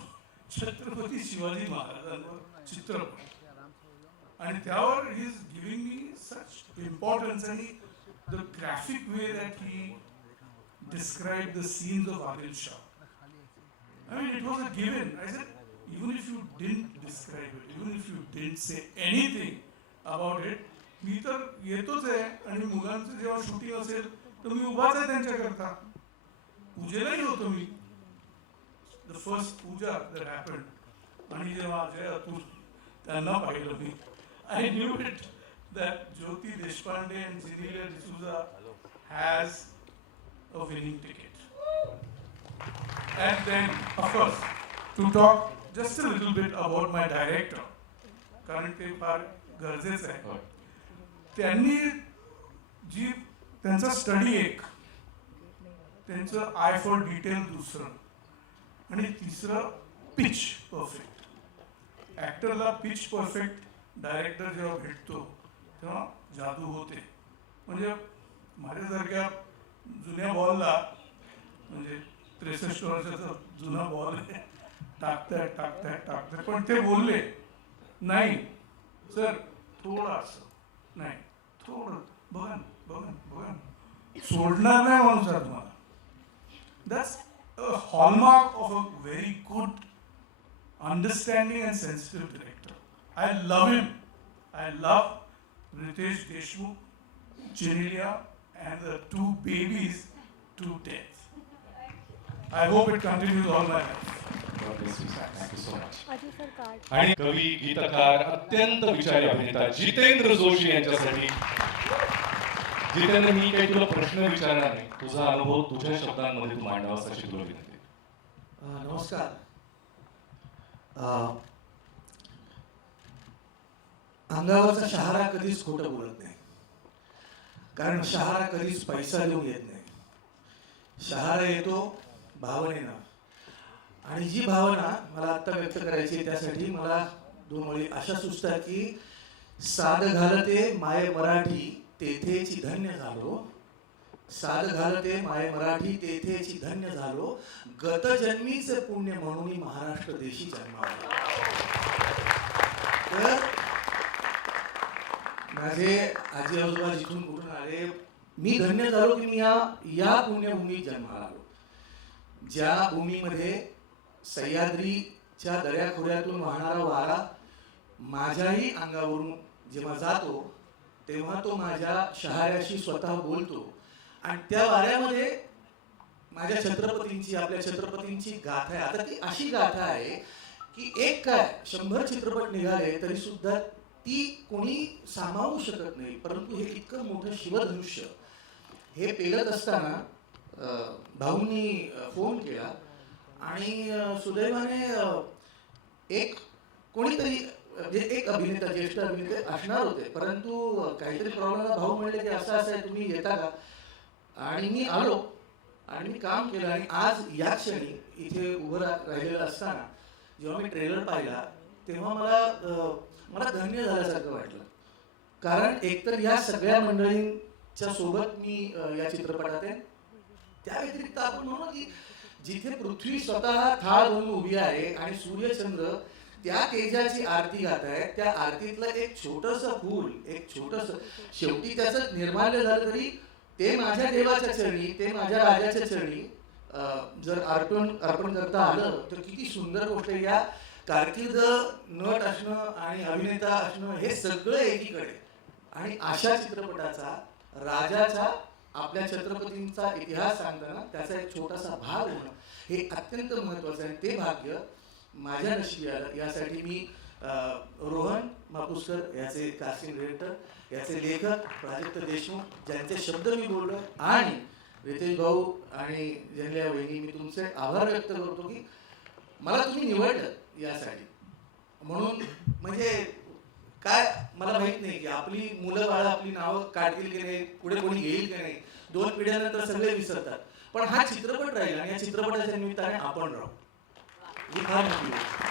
छत्रपती शिवाजी महाराजांवर चित्रपट आणि त्यावर he is giving me such importance, and the graphic way that he described the scenes of Adil Shah. I mean, it was a given. I said, even if you didn't describe it, even if you didn't say anything about it, मी तर येतोच आहे आणि मुलांचं जेव्हा shooting असेल तर मी उभाच आहे त्यांच्याकरता. पूजेलाही होतो मी. The first puja that happened, आणि जेव्हा अजय अतुल त्यांना पाहिलं मी, I knew it that Jyoti Deshpande and Genelia D'Souza has a winning ticket. And then, of course, to talk just a little bit about my director, कारण ते फार गरजेचं आहे. त्यांनी जी त्यांचा स्टडी एक, त्यांचं आय फॉर डिटेल दुसरं, आणि तिसरं पिच परफेक्ट. ॲक्टरला पिच परफेक्ट डायरेक्टर जेव्हा भेटतो तेव्हा जादू होते. म्हणजे माझ्यासारख्या जुन्या बॉलला, म्हणजे 63 वर्षाचा जुना बॉल आहे, टाकताय पण ते बोलले नाही सर थोडंसं नाही, थोडं बघा सोडणार नाही माणूस तुम्हाला. That's a hallmark of a very good understanding and sensitive director. I love him. I love Ritesh Deshmukh, Genelia, and the 2 babies to death. I hope it continues all my life. Thank you so much. आणि कवी, गीतकार, अत्यंत विचारी अभिनेता जितेंद्र जोशी यांच्यासाठी. जितेंद्र, मी काही तुला प्रश्न विचारणार नाही, तुझा अनुभव तुझ्या शब्दांमध्ये तू मांडावास अशी तुला विनंती. नमस्कार. अंगावरचा शहारा कधीच खोटं बोलत नाही, कारण शहारा कधीच पैसा देऊन येत नाही. शहारा येतो भावनेनं, आणि जी भावना मला आत्ता व्यक्त करायची आहे त्यासाठी मला 2 ओळी अशा सुचतात की साध घालते माये मराठी तेथेची धन्य झालो, साध घालते माये मराठी तेथेची धन्य झालो, गत जन्मीचे पुण्य म्हणून महाराष्ट्र देशी जन्मावलो. तर माझे आजी आजोबा जिथून कुठून आले, मी धन्य झालो की मी या पुण्यभूमीत जन्माला आलो, ज्या भूमीमध्ये सह्याद्रीच्या दऱ्याखोऱ्यातून वाहणारा वारा माझ्याही अंगावरून जेव्हा जातो तेव्हा तो माझ्या शहाऱ्याशी स्वतः बोलतो, आणि त्या वाऱ्यामध्ये माझ्या छत्रपतींची, आपल्या छत्रपतींची गाथा आहे. आता ती अशी गाथा आहे की एक काय 100 चित्रपट निघाले तरी सुद्धा ती कोणी सामावू शकत नाही. परंतु हे इतकं मोठं शिवधनुष्य हे पेलत असताना भाऊंनी फोन केला, आणि सुदैवाने एक कोणीतरी, एक अभिनेता, ज्येष्ठ अभिनेते असणार होते, परंतु काहीतरी प्रॉब्लेम भाऊ म्हणले की असं आहे तुम्ही येता का, आणि मी आलो आणि मी काम केलं. आणि आज या क्षणी इथे उभं राहिलेलं असताना जेव्हा मी ट्रेलर पाहिला तेव्हा मला धन्य झाल्यासारखं वाटलं, कारण एकतर ह्या सगळ्या मंडळींच्या सोबत मी या चित्रपटात आहे. त्या व्यतिरिक्त आपण म्हणू की जिथे पृथ्वी स्वतः थाळ बनून उभी आहे आणि सूर्यचंद्र त्या तेजाची आरती गात आहे, त्या आरतीतलं एक छोटंसं फूल, एक छोटंसं, शेवटी त्याचं निर्माल्य झालं तरी ते माझ्या देवाच्या चरणी, ते माझ्या राजाच्या चरणी जर अर्पण करता आलं तर किती सुंदर गोष्ट. या कारकीर्द नट असणं आणि अभिनेता असणं हे सगळं एकीकडे, आणि अशा चित्रपटाचा, राजाचा आपल्या छत्रपतींचा इतिहास सांगताना त्याचा एक छोटासा भाग होणं हे अत्यंत महत्त्वाचं आहे. ते भाग्य माझ्या नशिबी आलं. यासाठी मी रोहन मापुसकर याचे कास्टिंग डिरेक्टर, याचे लेखक प्राजक्त देशमुख, ज्यांचे शब्द मी बोललो, आणि रितेश भाऊ आणि जनलिया वहिनी, मी तुमचे आभार व्यक्त करतो की मला तुम्ही निवडलं यासाठी. म्हणून म्हणजे काय मला माहित नाही की आपली मुलं बाळं आपली नावं काढतील की नाही, पुढे कोणी घेईल की नाही, 2 पिढ्यानंतर सगळे विसरतात, पण हा चित्रपट राहील आणि या चित्रपटाच्या निमित्ताने आपण राहू. ही फार मोठी गोष्ट.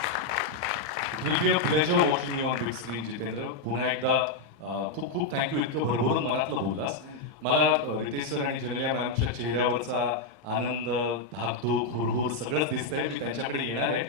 It will be a pleasure watching you on big screen, Jitendra. पुन्हा एकदा खूप खूप थँक्यू, इतकं भरभरून मनातलं बोललास. मला रितेश सर आणि जनलिया मॅमच्या चेहऱ्यावरचा आनंद, धाकधूक, हुरहुर सगळंच दिसतंय. मी त्यांच्याकडे येणार आहे.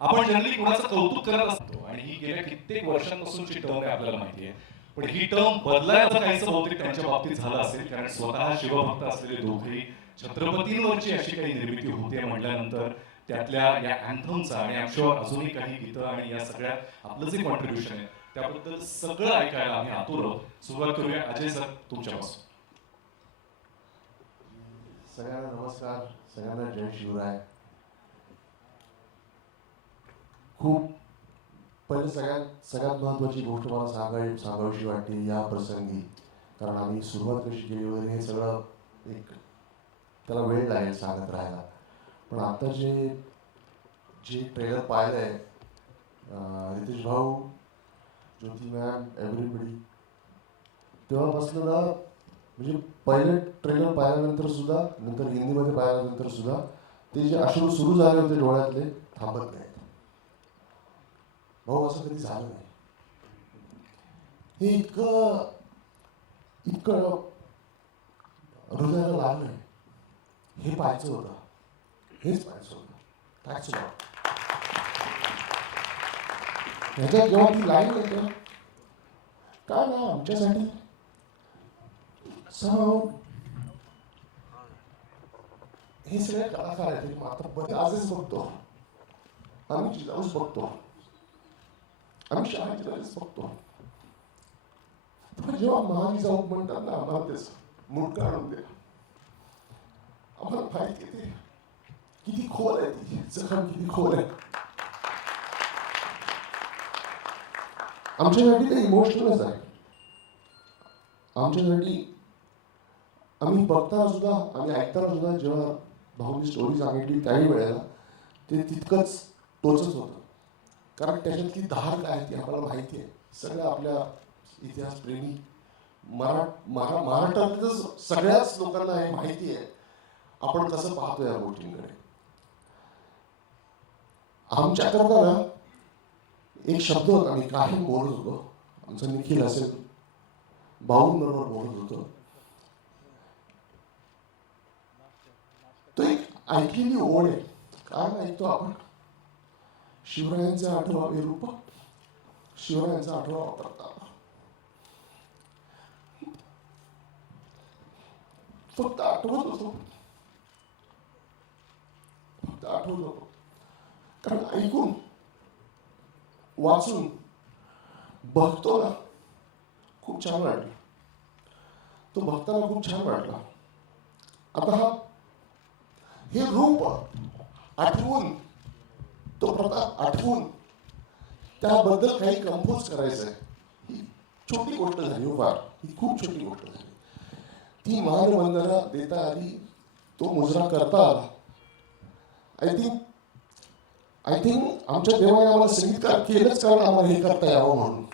आपण जनरली कोणाचं कौतुक करत असतो आणि ही गेल्या कित्येक वर्षांपासूनची टर्म आहे आपल्याला माहिती आहे, पण ही टर्म बदलायचं काहीसं बहुतेक त्यांच्या बाबतीत झालं असेल, कारण स्वतः शिवभक्त असलेले दोघेही छत्रपतींवरची अशी काही निर्मिती होते म्हटल्यानंतर त्यातल्या या अँथमचा आणि आमच्यावर अजूनही काही गीतं आणि या सगळ्या आपलं जे कॉन्ट्रीब्युशन आहे त्याबद्दल सगळं ऐकायला आम्ही आतुर आहोत. सुरुवात करूया अजय सर तुमच्यापासून. सगळ्यांना नमस्कार, सगळ्यांना जय शिवराय. खूप पहिले सगळ्यात महत्त्वाची गोष्ट मला सांगावीशी वाटते या प्रसंगी, कारण आम्ही सुरुवात कशी केली वगैरे हे सगळं एक त्याला वेळ लागेल सांगत राहायला. पण आता जे ट्रेलर पाहिलं आहे, रितेश भाऊ, ज्योती मॅम, एव्हरीबडी, तेव्हापासून ना म्हणजे पहिले ट्रेलर पाहिल्यानंतर सुद्धा, नंतर हिंदीमध्ये पाहिल्यानंतर सुद्धा ते जे अश्रू सुरू झाले होते डोळ्यातले थांबत नाहीत. भाऊ असं कधी झालं नाही. हे इतकं हृदयाला लागलं, हे पाहायचं होतं, हेच पाहायचं होतं. Thanks lot. ह्याच्यात जेव्हा ती लाईन येते, काय ना आमच्यासाठी हे सगळे कलाकार आहेत. आता बरे आजच बघतो आम्ही, जिजाऊच बघतो, आम्ही शहाजीलाच बघतो, पण जेव्हा महाजिजाऊ म्हणतात ना, आम्हाला तेच मुंडका आणून द्या. आम्हाला माहिती आहे किती खोल आहे, ती जखम किती खोल आहे. आमच्यासाठी ते इमोशनलच आहे. आमच्यासाठी आम्ही बघताना सुद्धा, आम्ही ऐकताना सुद्धा, जेव्हा भाऊनी स्टोरी सांगितली त्याही वेळेला ते तितकंच टोचत होतं, कारण त्याच्यातली धार काय ती आम्हाला माहिती आहे. सगळ्या आपल्या इतिहासप्रेमी महाराष्ट्रातल्या सगळ्याच लोकांना हे माहिती आहे आपण कसं पाहतो या गोष्टींकडे. आमच्याकरता ना एक शब्द होता, मी कायम बोलत होतो, आमचा निखिल असेल भाऊंबरोबर बोलत होतो, तो एक ऐकलेली ओढ आहे. काय ऐकतो आपण? शिवरायांचा 8वे रूप, शिवरायांचा 8वा प्रताप. फक्त आठवत होतो, कारण ऐकून, वाचून, बघतो ना खूप छान वाटलं. तो बघताना खूप छान वाटला. आता हे रूप आठवून, तो प्रताप आठवून, त्याबद्दल काही कंपोज करायचं आहे, ही छोटी गोष्ट झाली. फार ही खूप छोटी गोष्ट झाली. ती मानवंदना देता आली, तो मुजरा करता आला. आय थिंक आमच्या देवाने आम्हाला संगीतकार केलंच, कारण आम्हाला हे करता यावं म्हणून.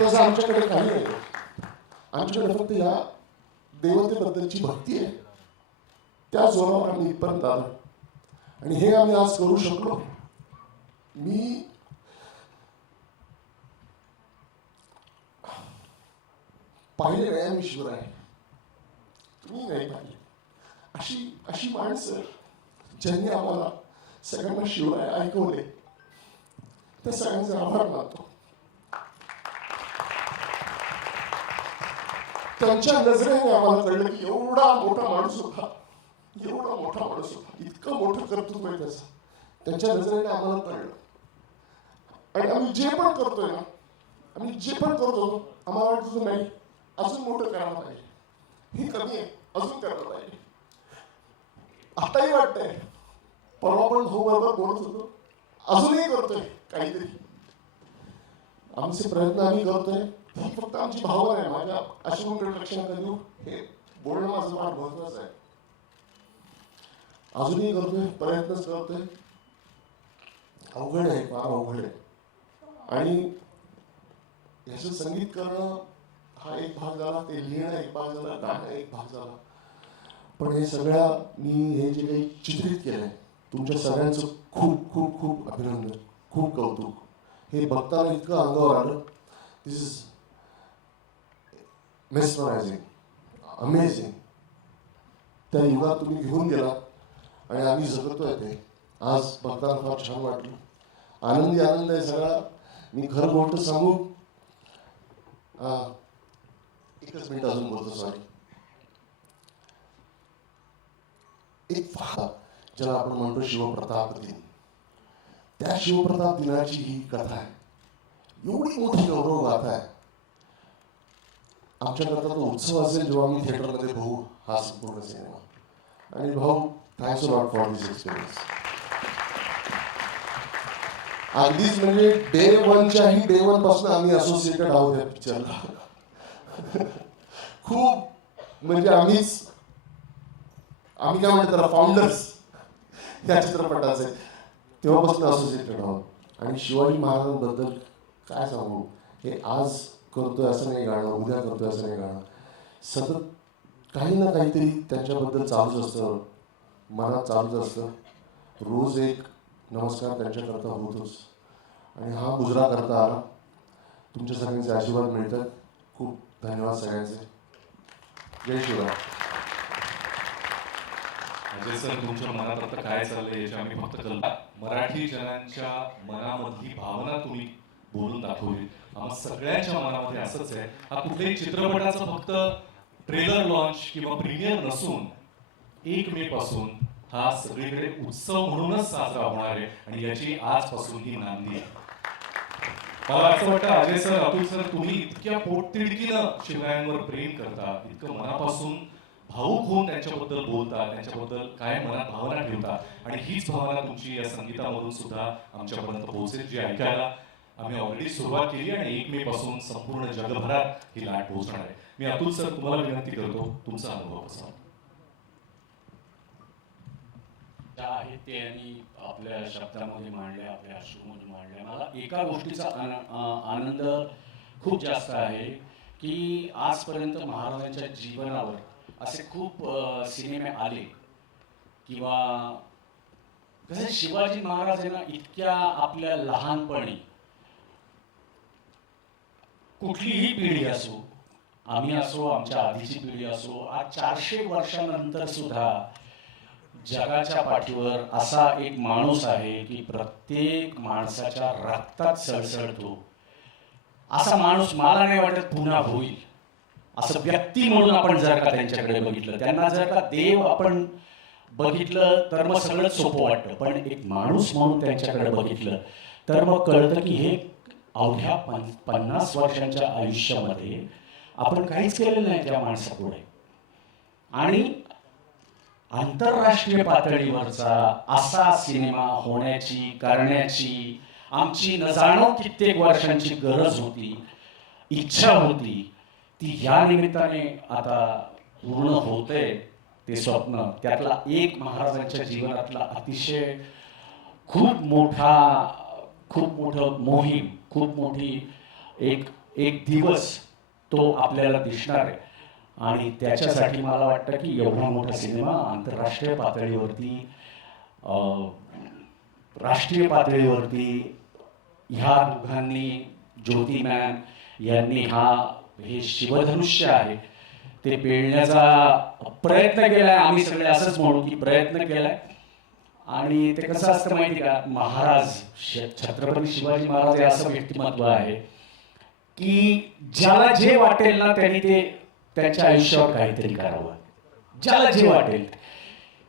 तसं आमच्याकडे काही नाही. आमच्याकडे फक्त या देवतेबद्दलची भक्ती आहे, त्या जोरावर आम्ही इथपर्यंत आलो आणि हे आम्ही आज करू शकलो. मी पाहिले नाही आम्ही शिवराय, तुम्ही नाही पाहिले. अशी माणसं ज्यांनी आम्हाला सगळ्यांना शिवराय ऐकवले, त्या सगळ्यांचे आभार मानतो. त्यांच्या नजरेने आम्हाला कळलं की एवढा मोठा माणूस होता, एवढा मोठा माणूस होता, इतकं मोठं कर्तृत्व आहे त्याचं. त्यांच्या नजरेने आम्हाला कळलं. आणि आम्ही जे पण करतोय ना आम्ही जे पण करत होतो आम्हाला वाटत होतं नाही अजून मोठं करायला पाहिजे, ही कमी आहे अजून करायला पाहिजे. आताही वाटतंय, परवा पण भाऊ बरोबर बोलत होतो, अजूनही करतोय काहीतरी. आमचे प्रयत्न आम्ही करतोय, ही फक्त आमची भावना आहे. माझ्या अश्रूंकडे लक्ष नका देऊ, हे बोलणं माझं फार महत्वाचं आहे. अजूनही करतोय, प्रयत्नच करतोय. अवघड आहे, फार अवघड आहे. आणि याचं संगीत करणं हा एक भाग झाला, ते लिहिणं एक भाग झाला, गाणं एक भाग झाला. पण हे सगळ्या मी हे जे काही चित्रित केलंय, तुमच्या सगळ्यांचं खूप खूप खूप अभिनंदन, खूप कौतुक. हे बघताना इतकं अंगावर आलं. दिस इज मेस्मरायझिंग, अमेझिंग. त्या युगात तुम्ही घेऊन गेला आणि आम्ही जगतोय ते. आज बघताना फार छान वाटलं, आनंदी आनंद आहे सगळा. मी खरं गोष्ट सांगू, एकच मिनिट अजून बोलतो, सॉरी. एक फार ज्याला आपण म्हणतो शिवप्रताप दिन, त्या शिवप्रताप दिनाची ही कथा आहे. एवढी मोठी गौरव गाथा आहे. आमच्याकरता तो उत्सव असेल जेव्हा मी थिएटरमध्ये बघू हा संपूर्ण सिनेमा. आणि भाऊ, thanks a lot for this experience. अगदीच म्हणजे डे 1च्याही डे 1 पासून आम्ही असोसिएटेड आहोत या पिक्चरला. खूप म्हणजे आम्ही काय म्हणतात फाउंडर्स या चित्रपटाचे, तेव्हापासून असोसिएटेड आहोत. आणि शिवाजी महाराजांबद्दल काय सांगू, हे आज करतोय असं नाही गाणं, उद्या करतोय असं नाही गाणं. सतत काही ना काहीतरी त्यांच्याबद्दल चालूच असतं, मनात चालूच असतं. रोज एक नमस्कार त्यांच्याकरता होतोच. आणि हा मुजरा करता आला. तुमच्या सगळ्यांचे आशीर्वाद मिळतात. खूप धन्यवाद सगळ्यांचे. जय शिवराय. अजय सर, तुमच्या मनात आता काय चाललंय याची आम्ही फक्त कल्पना, मराठी जनांच्या मनामधली भावना तुम्ही बोलून दाखवली. आम्हा सगळ्यांच्या मनामध्ये असंच आहे. हा कुठल्याही चित्रपटाचा फक्त ट्रेलर लॉन्च किंवा प्रीमियर नसून 1 मे पासून हा सगळीकडे उत्सव म्हणूनच साजरा होणार आहे. आणि याची आजपासून ही नांदी आहे. मला असं वाटतं अजय सर, अतुल सर, तुम्ही इतक्या पोटतिडकीनं शिवरायांवर प्रेम करता, इतकं मनापासून भावूक होऊन त्यांच्याबद्दल बोलता, त्यांच्याबद्दल काय मनात भावना ठेवता. आणि हीच भावना तुमची या संगीतामधून सुद्धा आमच्यापर्यंत पोहोचेल, जी ऐकायला आम्ही ऑलरेडी सुरुवात केली आणि 1 मे पासून संपूर्ण जगभरात ही लाट पोहोचणार आहे. मी अतुल सर तुम्हाला विनंती करतो, तुमचा अनुभव कसा आहेत ते यांनी आपल्या शब्दामध्ये मांडल्या, आपल्या अश्रूमध्ये मांडल्या. मला एका गोष्टीचा आनंद खूप जास्त आहे की आजपर्यंत महाराजांच्या जीवनावर असे खूप सिनेमे आले किंवा कसं शिवाजी महाराज यांना इतक्या आपल्या लहानपणी, कुठलीही पिढी असो, आम्ही असो, आमच्या आधीची पिढी असो, आज 400 वर्षानंतर सुद्धा जगाच्या पाठीवर असा एक माणूस आहे की प्रत्येक माणसाच्या रक्तात सळसळतो. असा माणूस मला नाही वाटत पुन्हा होईल. असं व्यक्ती म्हणून आपण जर का त्यांच्याकडे बघितलं, त्यांना जर का देव आपण बघितलं तर मग सगळं सोपं वाटतं. पण एक माणूस म्हणून त्यांच्याकडे बघितलं तर मग कळतं की हे अवघ्या 50 वर्षांच्या आयुष्यामध्ये आपण काहीच केलेलं नाही त्या माणसापुढे. आणि आंतरराष्ट्रीय पातळीवरचा असा सिनेमा होण्याची, करण्याची आमची न जाणो कित्येक वर्षांची गरज होती, इच्छा होती. ती ह्या निमित्ताने आता पूर्ण होते ते स्वप्न. त्यातला एक महाराजांच्या जीवनातला अतिशय खूप मोठं मोहीम, खूप मोठी एक दिवस तो आपल्याला दिसणार आहे. आणि त्याच्यासाठी मला वाटतं की एवढा मोठा सिनेमा आंतरराष्ट्रीय पातळीवरती, राष्ट्रीय पातळीवरती ह्या दोघांनी, ज्योती मॅम यांनी हे शिवधनुष्य आहे ते पेलण्याचा प्रयत्न केलाय. आम्ही सगळे असंच म्हणू की प्रयत्न केलाय. आणि ते कसं असतं माहिती का, महाराज छत्रपती शिवाजी महाराज हे असं व्यक्तिमत्व आहे की ज्याला जे वाटेल ना त्यांनी ते त्याच्या आयुष्यावर काहीतरी करावं. ज्याला जे वाटेल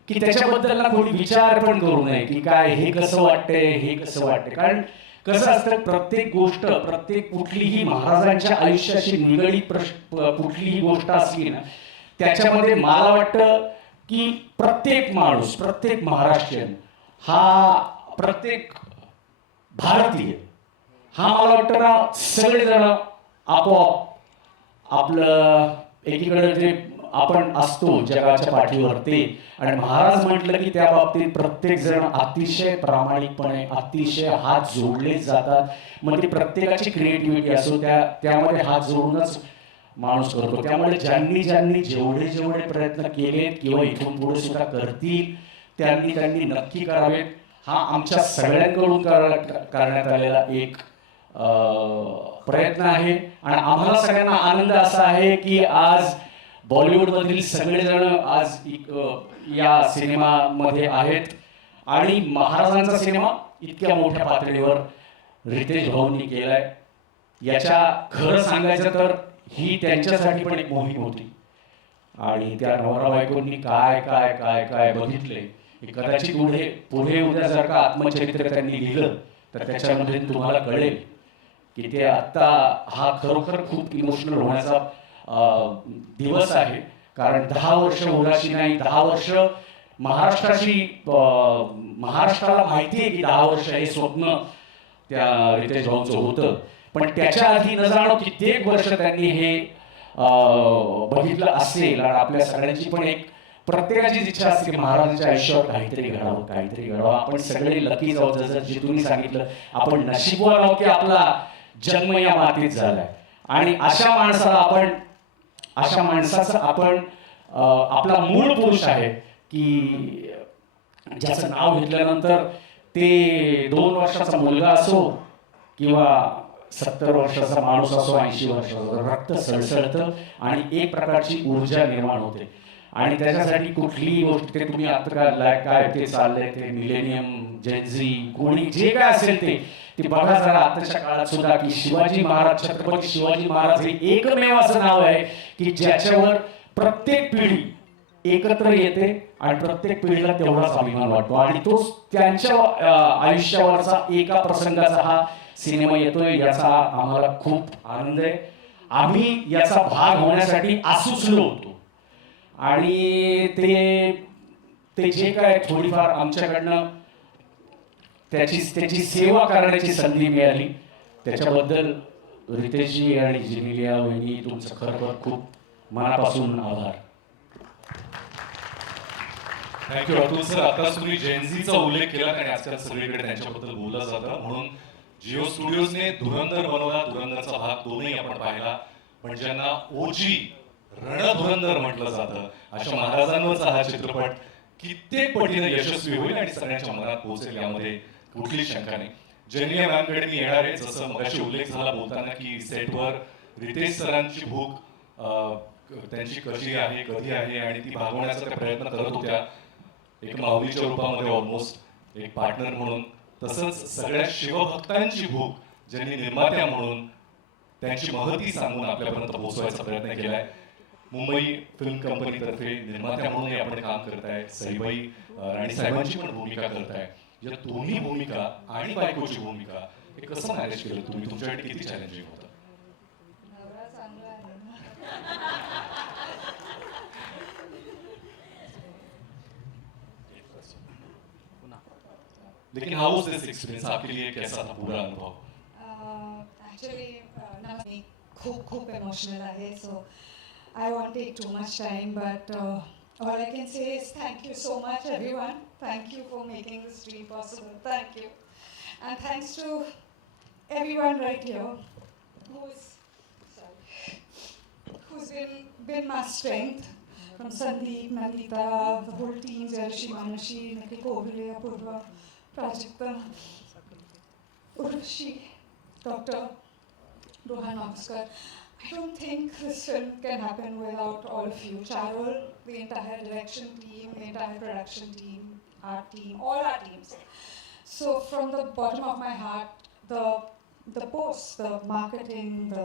की त्याच्याबद्दल ना कोणी विचार पण करू नये की काय हे कसं वाटतंय, हे कसं वाटतंय. कारण कसं असतं, प्रत्येक गोष्ट, प्रत्येक कुठलीही महाराजांच्या आयुष्याशी निगडीत कुठलीही गोष्ट असली ना, त्याच्यामध्ये मला वाटतं की प्रत्येक माणूस, प्रत्येक महाराष्ट्रीयन, हा प्रत्येक भारतीय हा मला वाटतं ना, सगळेजण आपोआप आपलं एकीकडे जे आपण असतो जगाच्या पाठीवर ते, आणि महाराज म्हटलं की त्या बाबतीत प्रत्येक जण अतिशय प्रामाणिकपणे, अतिशय हात जोडले जातात. मग ती प्रत्येकाची क्रिएटिव्हिटी असो, त्यामध्ये हात जोडूनच माणूस करतो. त्यामुळे ज्यांनी जेवढे प्रयत्न केलेत किंवा इथून पुढे सुद्धा करतील, त्यांनी नक्की करावेत. हा आमच्या सगळ्यांकडून करण्यात आलेला एक प्रयत्न आहे. आणि आम्हाला सगळ्यांना आनंद असा आहे की आज बॉलिवूडमधील सगळेजण आज या सिनेमामध्ये आहेत, आणि महाराजांचा सिनेमा इतक्या मोठ्या पातळीवर रितेश भाऊंनी केलाय. याच्या खरं सांगायचं तर ही त्यांच्यासाठी पण एक मोहीम होती, आणि त्या नवरा बायकोंनी काय काय काय काय बघितले. कदाचित पुढे उद्या जर का आत्मचरित्र त्यांनी लिहिलं तर त्याच्यामध्ये तुम्हाला कळेल की ते आत्ता हा खरोखर खूप इमोशनल होण्याचा दिवस आहे. कारण 10 वर्ष उराशी नाही, 10 वर्ष महाराष्ट्राला माहिती आहे की 10 वर्ष हे स्वप्न त्या रितेश भाऊंचं होतं, पण त्याच्या आधी न जाणं कित्येक वर्ष त्यांनी हे बघितलं असेल. आणि आपल्या सगळ्यांची पण एक प्रत्येकाचीच इच्छा असते की महाराजांच्या आयुष्यावर काहीतरी घडावं. आपण सगळे लकी जाऊ, जसं जे तुम्ही सांगितलं, आपण नशीबवान आहोत की आपला जन्म या मातीत झालाय. आणि अशा माणसाचं आपण आपला मूळ पुरुष आहे की ज्याचं नाव घेतल्यानंतर ते 2 वर्षाचा मुलगा असो किंवा 70 वर्षाचा माणूस असो, 80 वर्षाचा, रक्त सळसळतं आणि एक प्रकारची ऊर्जा निर्माण होते. आणि त्याच्यासाठी कुठलीही गोष्ट, ते तुम्ही आता काय ते चाललंय, ते मिलेनियम, जेनझी, कोणी जे काय असेल ते बघा जरा आताच्या काळात सुद्धा की शिवाजी महाराज, छत्रपती शिवाजी महाराज हे एकमेव असं नाव आहे की ज्याच्यावर प्रत्येक पिढी एकत्र येते आणि प्रत्येक पिढीला तेवढाच अभिमान वाटतो. आणि तो त्यांच्या आयुष्यावरचा एका प्रसंगाचा हा सिनेमा येतोय, याचा आम्हाला खूप आनंद आहे. आम्ही याचा भाग होण्यासाठी आसुसलो होतो, आणि ते जे काय थोडीफार आमच्याकडनं त्याची सेवा करण्याची संधी मिळाली, त्याच्याबद्दल रितेशजी आणि जेनेलिया वहिनी तुमचं खरोखर खूप मनापासून आभार. Thank you Atul sir. आता तुम्ही जेनझीचा उल्लेख केला आणि आजकाल सगळीकडे त्यांच्याबद्दल बोललं जातं, म्हणून जिओ स्टुडिओजने धुरंधर बनवला, धुरंधरचा भाग 2ही आपण पाहिला. पण ज्यांना ओजी रणधुरंधर म्हटलं जातं, अशा महाराजांवरचा हा चित्रपट कित्येक पटीने यशस्वी होईल आणि सगळ्यांच्या मनात पोहोचेल, यामध्ये कुठलीच शंका नाही. जेनिया मॅमकडे मी येणार आहे. जसं मगाशी उल्लेख झाला बोलताना की सेटवर रितेश सरांची भूक त्यांची कशी आहे, कधी आहे, आणि ती भागवण्याचा त्या प्रयत्न करत होत्या एक माऊलीच्या रूपामध्ये, ऑलमोस्ट एक पार्टनर म्हणून. तसंच सगळ्या शिवभक्तांची भूक ज्यांनी निर्मात्या म्हणून त्यांची महती सांगून आपल्यापर्यंत पोहोचवायचा प्रयत्न केलाय. मुंबई फिल्म कंपनीतर्फे निर्मात्या म्हणूनही आपण काम करताय. सईबाई राणी साहेबांची पण भूमिका करताय. या दोन्ही भूमिका आणि बायकोची भूमिका हे कसं मॅनेज केलं तुम्ही? तुमच्यासाठी किती चॅलेंजिंग होतं? लेकिन हाउ वाज दिस एक्सपीरियंस आपके लिए? कैसा था पूरा अनुभव? एक्चुअली खूप इमोशनल आहे, so I won't take too much time, but all I can say is thank you so much, everyone. Thank you for making this dream possible. Thank you. And thanks to everyone right here who's been my strength. From Sandeep, Nandita, the whole team, Jayashree, Manashi, Nikhil Kovile, Apurva, Prajakta, Urvashi, Dr. Rohan Namaskar. I don't think this film can happen without all of you. Charol, the entire direction team, the entire production team, our team, all our teams. So from the bottom of my heart, the posts, the marketing,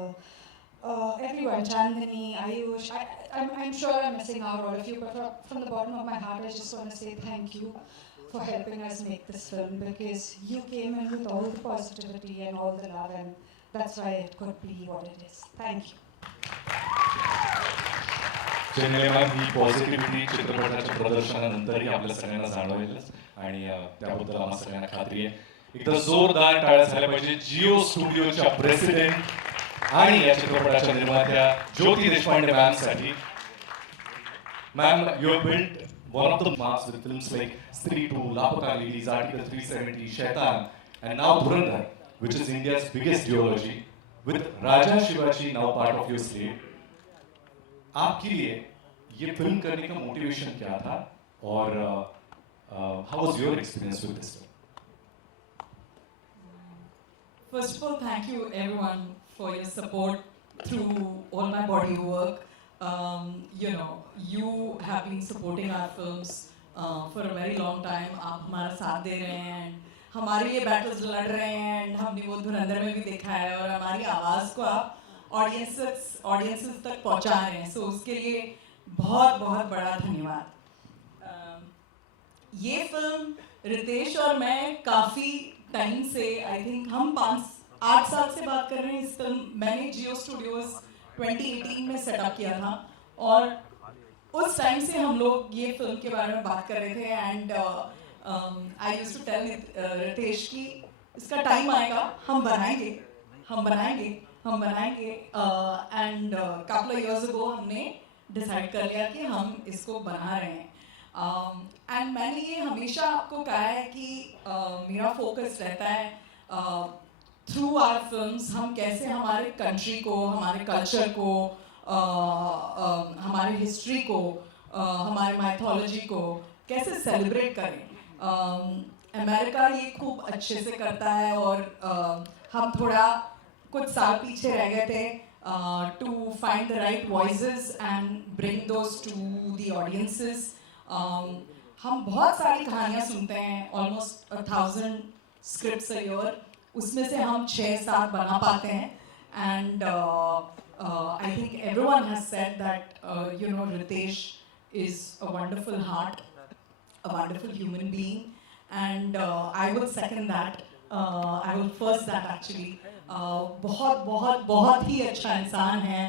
everyone, Chandani, Ayush, I'm sure I'm missing out all of you, but from the bottom of my heart, I just want to say thank you for helping us make this film, because you came in with all the positivity and all the love, and that's why it could be what it is. Thank you. चेन्नईला ही positivity चित्रपटाच्या प्रदर्शनानंतरही आपल्या सगळ्यांना जाणवेलच आणि त्याबद्दल आम्हाला सगळ्यांना खात्री आहे. एकदा जोरदार टाळ्या झाल्या पाहिजे जिओ स्टुडिओच्या प्रेसिडेंट आणि या चित्रपटाच्या निर्मात्या ज्योती देशपांडे मॅमसाठी. Ma'am, you have built one of the marks with films like Stree 2, Lapata Ladies, Article 370, Shaitan, and now Dhurandhar, which is India's biggest duology, with Raja Shivaji now part of your slate. आपके लिए ये film करने का motivation क्या था और how was your experience with this film? First of all, thank you everyone for your support through all my body work. You know, you have been supporting our films for a very long time. आप हमारा साथ दे रहे हैं and हमारे लिए battles लड़ रहे हैं and हमने वो धुरंधर में भी देखा है और हमारी आवाज़ को आप ऑडियंसेस तक पहुंचा रहे हैं. सो उसके लिए बहुत बहुत बड़ा धन्यवाद. ये फिल्म रितेश और मैं काफ़ी टाइम से, आई थिंक हम 8 साल से बात कर रहे हैं. इस फिल्म मैंने जियो स्टूडियोज़ 2018 में सेटअप किया था और उस टाइम से हम लोग ये फिल्म के बारे में बात कर रहे थे. And I used to tell Ritesh कि इसका टाइम आएगा, हम बनाएंगे. End couple of years ago हमने डिसाइड कर लिया कि हम इसको बना रहे हैं. एंड मैंने ये हमेशा आपको कहा है कि मेरा फोकस रहता है थ्रू आवर फिल्म्स हम कैसे हमारे कंट्री को, हमारे कल्चर को, हमारे हिस्ट्री को, हमारे माइथोलॉजी को कैसे सेलिब्रेट करें. अमेरिका ये खूब अच्छे से करता है और हम थोड़ा कुछ साल पीछे रह गए थे to find the right voices and bring those to the audiences. हम बहुत सारी कहानियाँ सुनते हैं, ऑलमोस्ट 1000 स्क्रिप्ट्स अ ईयर. उसमें से हम 6-7 बना पाते हैं. And I think everyone has sed that you know Ritesh is a wonderful heart, a wonderful human being, and I would second that. I will first that actually. बहुत बहुत बहुत ही अच्छा इंसान है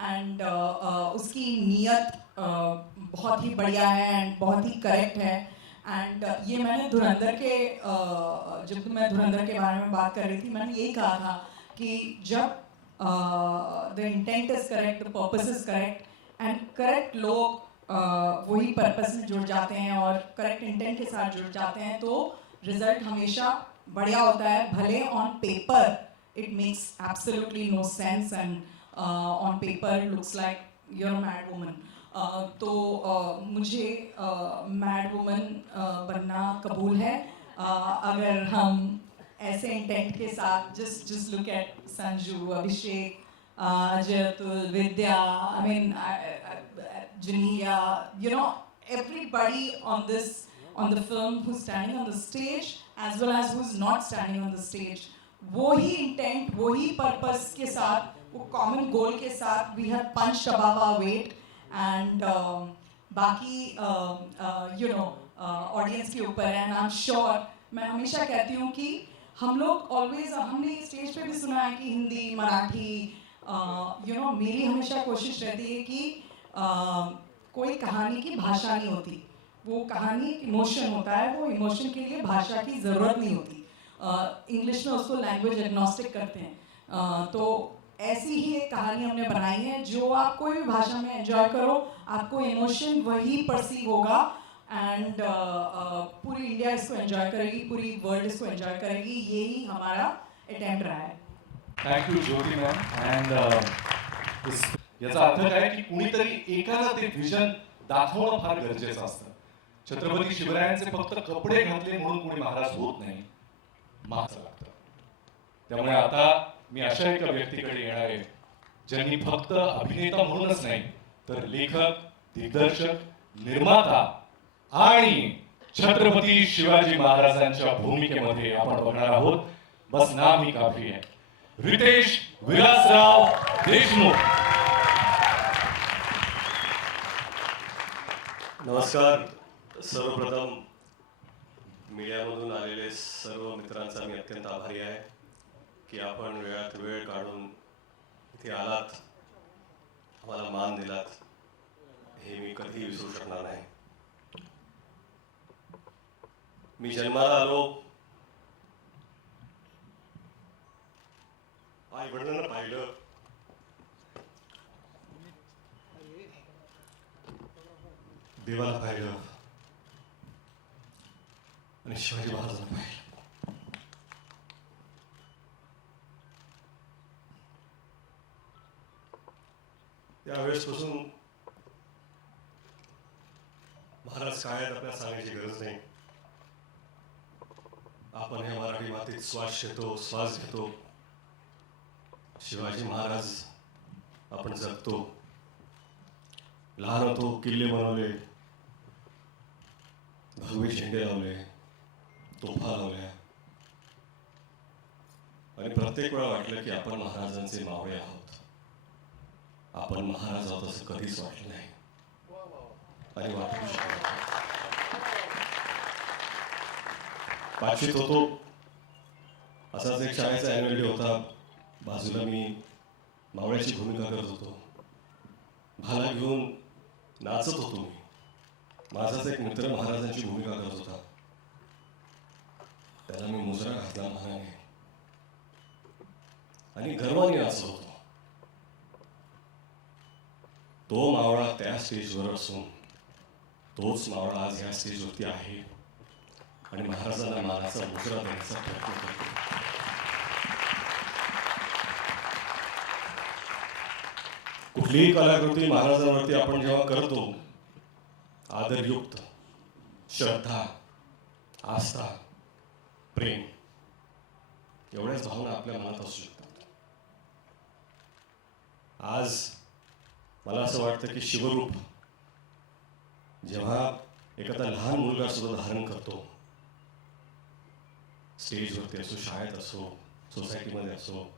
एंड उसकी नीयत बहुत ही बढ़िया है एंड बहुत ही करेक्ट है. एंड ये मैंने धुरंधर के जब मैं धुरंधर के बारे में बात कर रही थी, मैंने यही कहा था कि जब the intent is correct, the purpose is correct end correct लोग वही पर्पस में जुड़ जाते हैं और करेक्ट इंटेंट के साथ जुड़ जाते हैं तो रिजल्ट हमेशा बढ़िया होता है. भले on paper it makes absolutely no sense and on paper it looks like you're a mad woman. तो मुझे mad woman बनना कबूल है अगर हम ऐसे इंटेंट के साथ just look at Sanju, Abhishek, Jayatul, Vidya, I mean Janelia, you know, everybody on the film who's standing on the stage as well as who's not standing on the stage. वो ही intent, वो ही purpose के साथ, वो common goal के साथ we have punched above our weight. And बाकी you know audience के ऊपर है. एंड आई एम श्योर, मैं हमेशा कहती हूँ कि हम लोग ऑलवेज, हमने स्टेज पे भी सुना है कि हिंदी, मराठी, यू नो, मेरी हमेशा कोशिश रहती है कि कोई कहानी की भाषा नहीं होती. वो कहानी इमोशन होता है, वो इमोशन के लिए भाषा की ज़रूरत नहीं होती. इंग्लिश में उसको लैंग्वेज एग्नोस्टिक करते हैं. तो ऐसी ही एक कहानी हमने बनाई है जो आप कोई भी भाषा में एंजॉय करो, आपको इमोशन वही परसीव होगा. एंड पूरी इंडिया इसको एंजॉय करेगी, पूरी वर्ल्ड इसको एंजॉय करेगी. यही हमारा अटेम्प्ट रहा है. Thank you Jyoti ma'am. And याचा अर्थ काय की कुणीतरी एकाला ते विजन दाखवणं फार गरजेचं असतं. छत्रपती शिवरायांचे फक्त कपडे घातले म्हणून कोणी महाराज होत नाही, महाराज लागतं. त्यामुळे आता मी अशा एका व्यक्तीकडे येणार आहे ज्यांनी फक्त अभिनेता म्हणूनच नाही तर लेखक, दिग्दर्शक, निर्माता आणि छत्रपती शिवाजी महाराजांच्या भूमिकेमध्ये आपण बघणार आहोत. बस नाम ही काफी आहे. रितेश विलासराव देशमुख. नमस्कार. सर्वप्रथम मीडियामधून आलेले सर्व मित्रांचा मी अत्यंत आभारी आहे की आपण वेळात वेळ काढून इथे आलात, आम्हाला मान दिलात, हे मी कधीही विसरू शकणार नाही. मी जन्माला आलो, आई वडिलांना पाहिलं, देवाला पाहिलं आणि शिवाजी महाराजांना पाहिलं. त्यावेळेसपासून महाराज काय आहेत आपल्याला सांगायची गरज नाही. आपण ह्या मराठी मातीत श्वास घेतो. शिवाजी महाराज आपण जगतो. लहान होतो, किल्ले बनवले, भगवे झेंडे लावले, तोफा लावल्या आणि प्रत्येक वेळा वाटलं की आपण महाराजांचे मावळे आहोत. आपण महाराज आहोत असं कधीच वाटलं नाही आणि वाटू शकत नाही. पाचवीत होतो, असाच एक शाळेचा ॲन्युअल डे होता. बाजूला मी मावळ्याची भूमिका करत होतो. भाला घेऊन नाचत होतो मी. माझाच एक मित्र महाराजांची भूमिका करत होता. त्याला मी मुजरा घातला महाराने आणि गर्वाने नाचत होतो. तो मावळा त्या स्टेजवर असून तोच मावळा आज या स्टेजवरती आहे आणि महाराजांना मानाचा मुजरा देण्याचा प्रयत्न करतो. कुठलीही कलाकृती महाराजांवरती आपण जेव्हा करतो, आदरयुक्त, श्रद्धा, आस्था, प्रेम एवढ्याच भावना आपल्या मनात असू शकतात. आज मला असं वाटतं की शिवरूप जेव्हा एखादा लहान मुलगा सुद्धा धारण करतो, स्टेजवरती असो, शाळेत असो, सोसायटीमध्ये असो,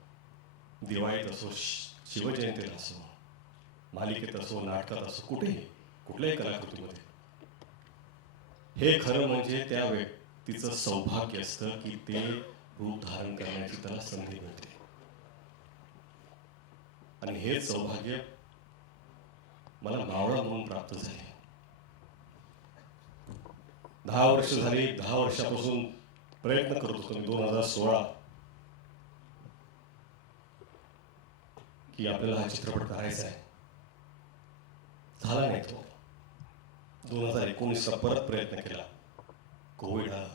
दिवाळीत असो, शिवजयंतीला असो, मालिकेत असो, नाटकात असो, कुठेही कुठल्याही कलाकृतीमध्ये, हे खरं म्हणजे त्या व्यक्तीचं सौभाग्य असतं की ते रूप धारण करण्याची त्याला संधी मिळते. आणि हेच सौभाग्य मला मावळा म्हणून प्राप्त झाले. 10 वर्ष झाली. 10 वर्षापासून प्रयत्न करत होतो मी 2016 की आपल्याला हा चित्रपट करायचा आहे. झाला नाही तो. 2019ला परत प्रयत्न केला. कोविड आला,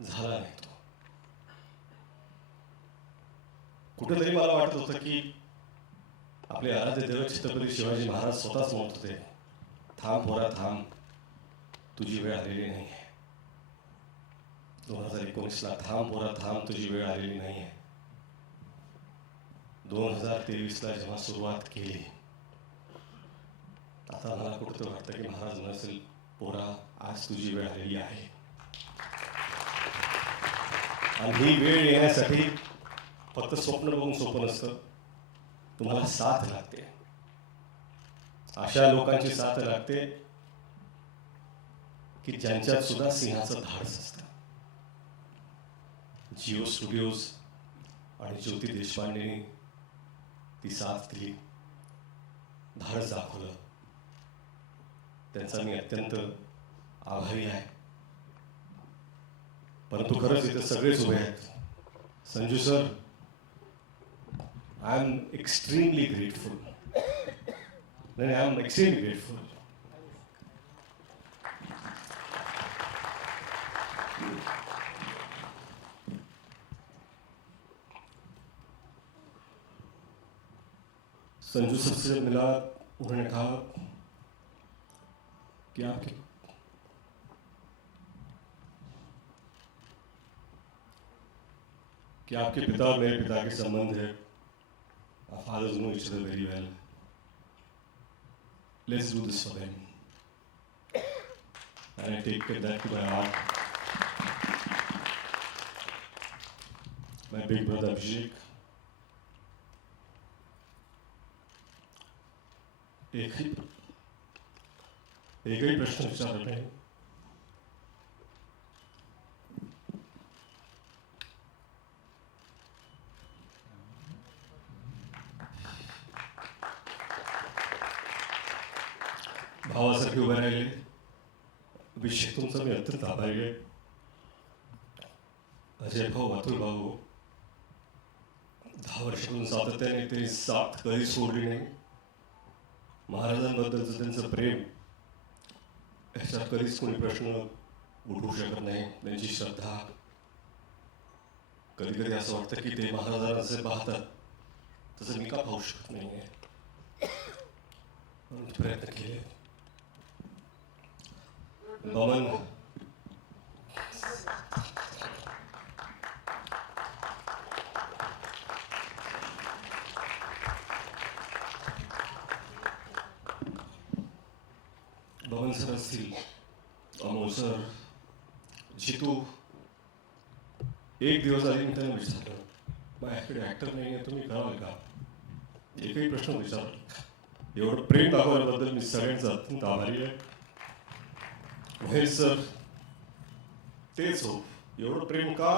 झाला नाही तो. कुठेतरी मला वाटत होतं की आपले आराध्य दैवत छत्रपती शिवाजी महाराज स्वतःच म्हणत होते, थांब पोरा थांब, तुझी वेळ आलेली नाही आहे. 2019ला थांब पोरा थांब, तुझी वेळ आलेली नाही आहे. 2023ला जेव्हा सुरुवात केली, आता मला कुठं वाटतं की महाराज नसेल, पोरा आज तुझी वेळ आलेली आहे. आणि ही वेळ येण्यासाठी फक्त स्वप्न बघून सोपं नसतं, तुम्हाला साथ लागते. अशा लोकांची साथ लागते की ज्यांच्यात सुद्धा सिंहाचं धाडस असतं. जिओ स्टुडिओज आणि ज्योती देशपांडेंनी ती साथ दिली, धाडस दाखवलं. त्यांचा मी अत्यंत आभारी आहे. परंतु खरंच इथे सगळेच उभे आहेत. Sanju sir, I am extremely grateful. नाही, I am extremely grateful. Sanju sir से मिला, उन्होंने कहा कि आपके पिता और मेरे पिता के संबंध है. Our fathers know each other very well. Let's do this for them. And I take that to my heart. My big brother Abhishek. एकही प्रश्न विचारत नाही. भावासारखे उभे राहिले. अभिषेक तुमचा मी अत्यंत आभारी आहे. अजय भाऊ, अतुल भाऊ, 10 वर्षापासून सातत्याने तरी साथ कधी सोडली नाही. महाराजांबद्दलचं त्यांचं प्रेम याच्यात कधीच कोणी प्रश्न उठवू शकत नाही. त्यांची श्रद्धा, कधी कधी असं वाटतं की ते महाराजांना असे पाहतात तसं मी का पाहू शकत नाही आहे. प्रयत्न केले. बमन बमन सर असतील, अमोल सर, जितू. एक दिवस आधी मी त्यांना विचारलं, माझ्याकडे ॲक्टर नाही आहे, तुम्ही कराल का? एकही प्रश्न विचारला. एवढं प्रेम दाखवल्याबद्दल मी सगळ्यांचा अत्यंत आभारी आहे. महेश सर तेच हो, एवढं प्रेम का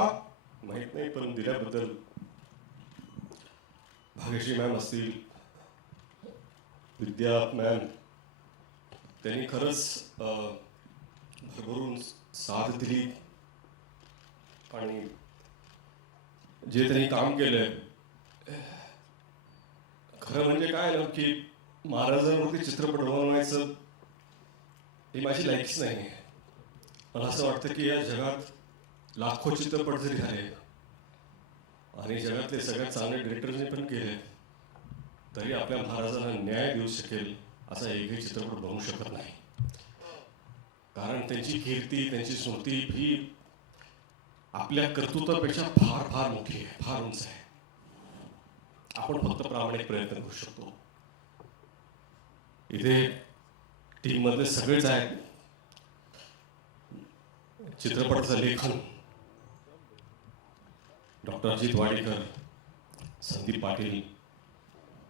माहीत नाही, पण दिल्याबद्दल. भाग्यश्री मॅम असतील, विद्या मॅम, त्यांनी खरंच भरभरून साथ दिली. आणि जे त्यांनी काम केलंय, खरं म्हणजे काय ना की महाराजांवरती चित्रपट बनवायचं ही माझी लायकीच नाही आहे. मला असं वाटतं की या जगात लाखो चित्रपट जरी झाले आणि जगातले सगळ्यात चांगले डिरेक्टरने पण केले, तरी आपल्या महाराजांना न्याय देऊ शकेल असा एकही चित्रपट बनवू शकत नाही. कारण त्यांची कीर्ती, त्यांची स्मृती ही आपल्या कर्तृत्वापेक्षा फार फार मोठी आहे, फार उंच आहे. आपण फक्त प्रामाणिक प्रयत्न करू शकतो. इथे टीममधले सगळेच आहेत. चित्रपटाचं लेखन डॉक्टर अजित वाडेकर, संदीप पाटील,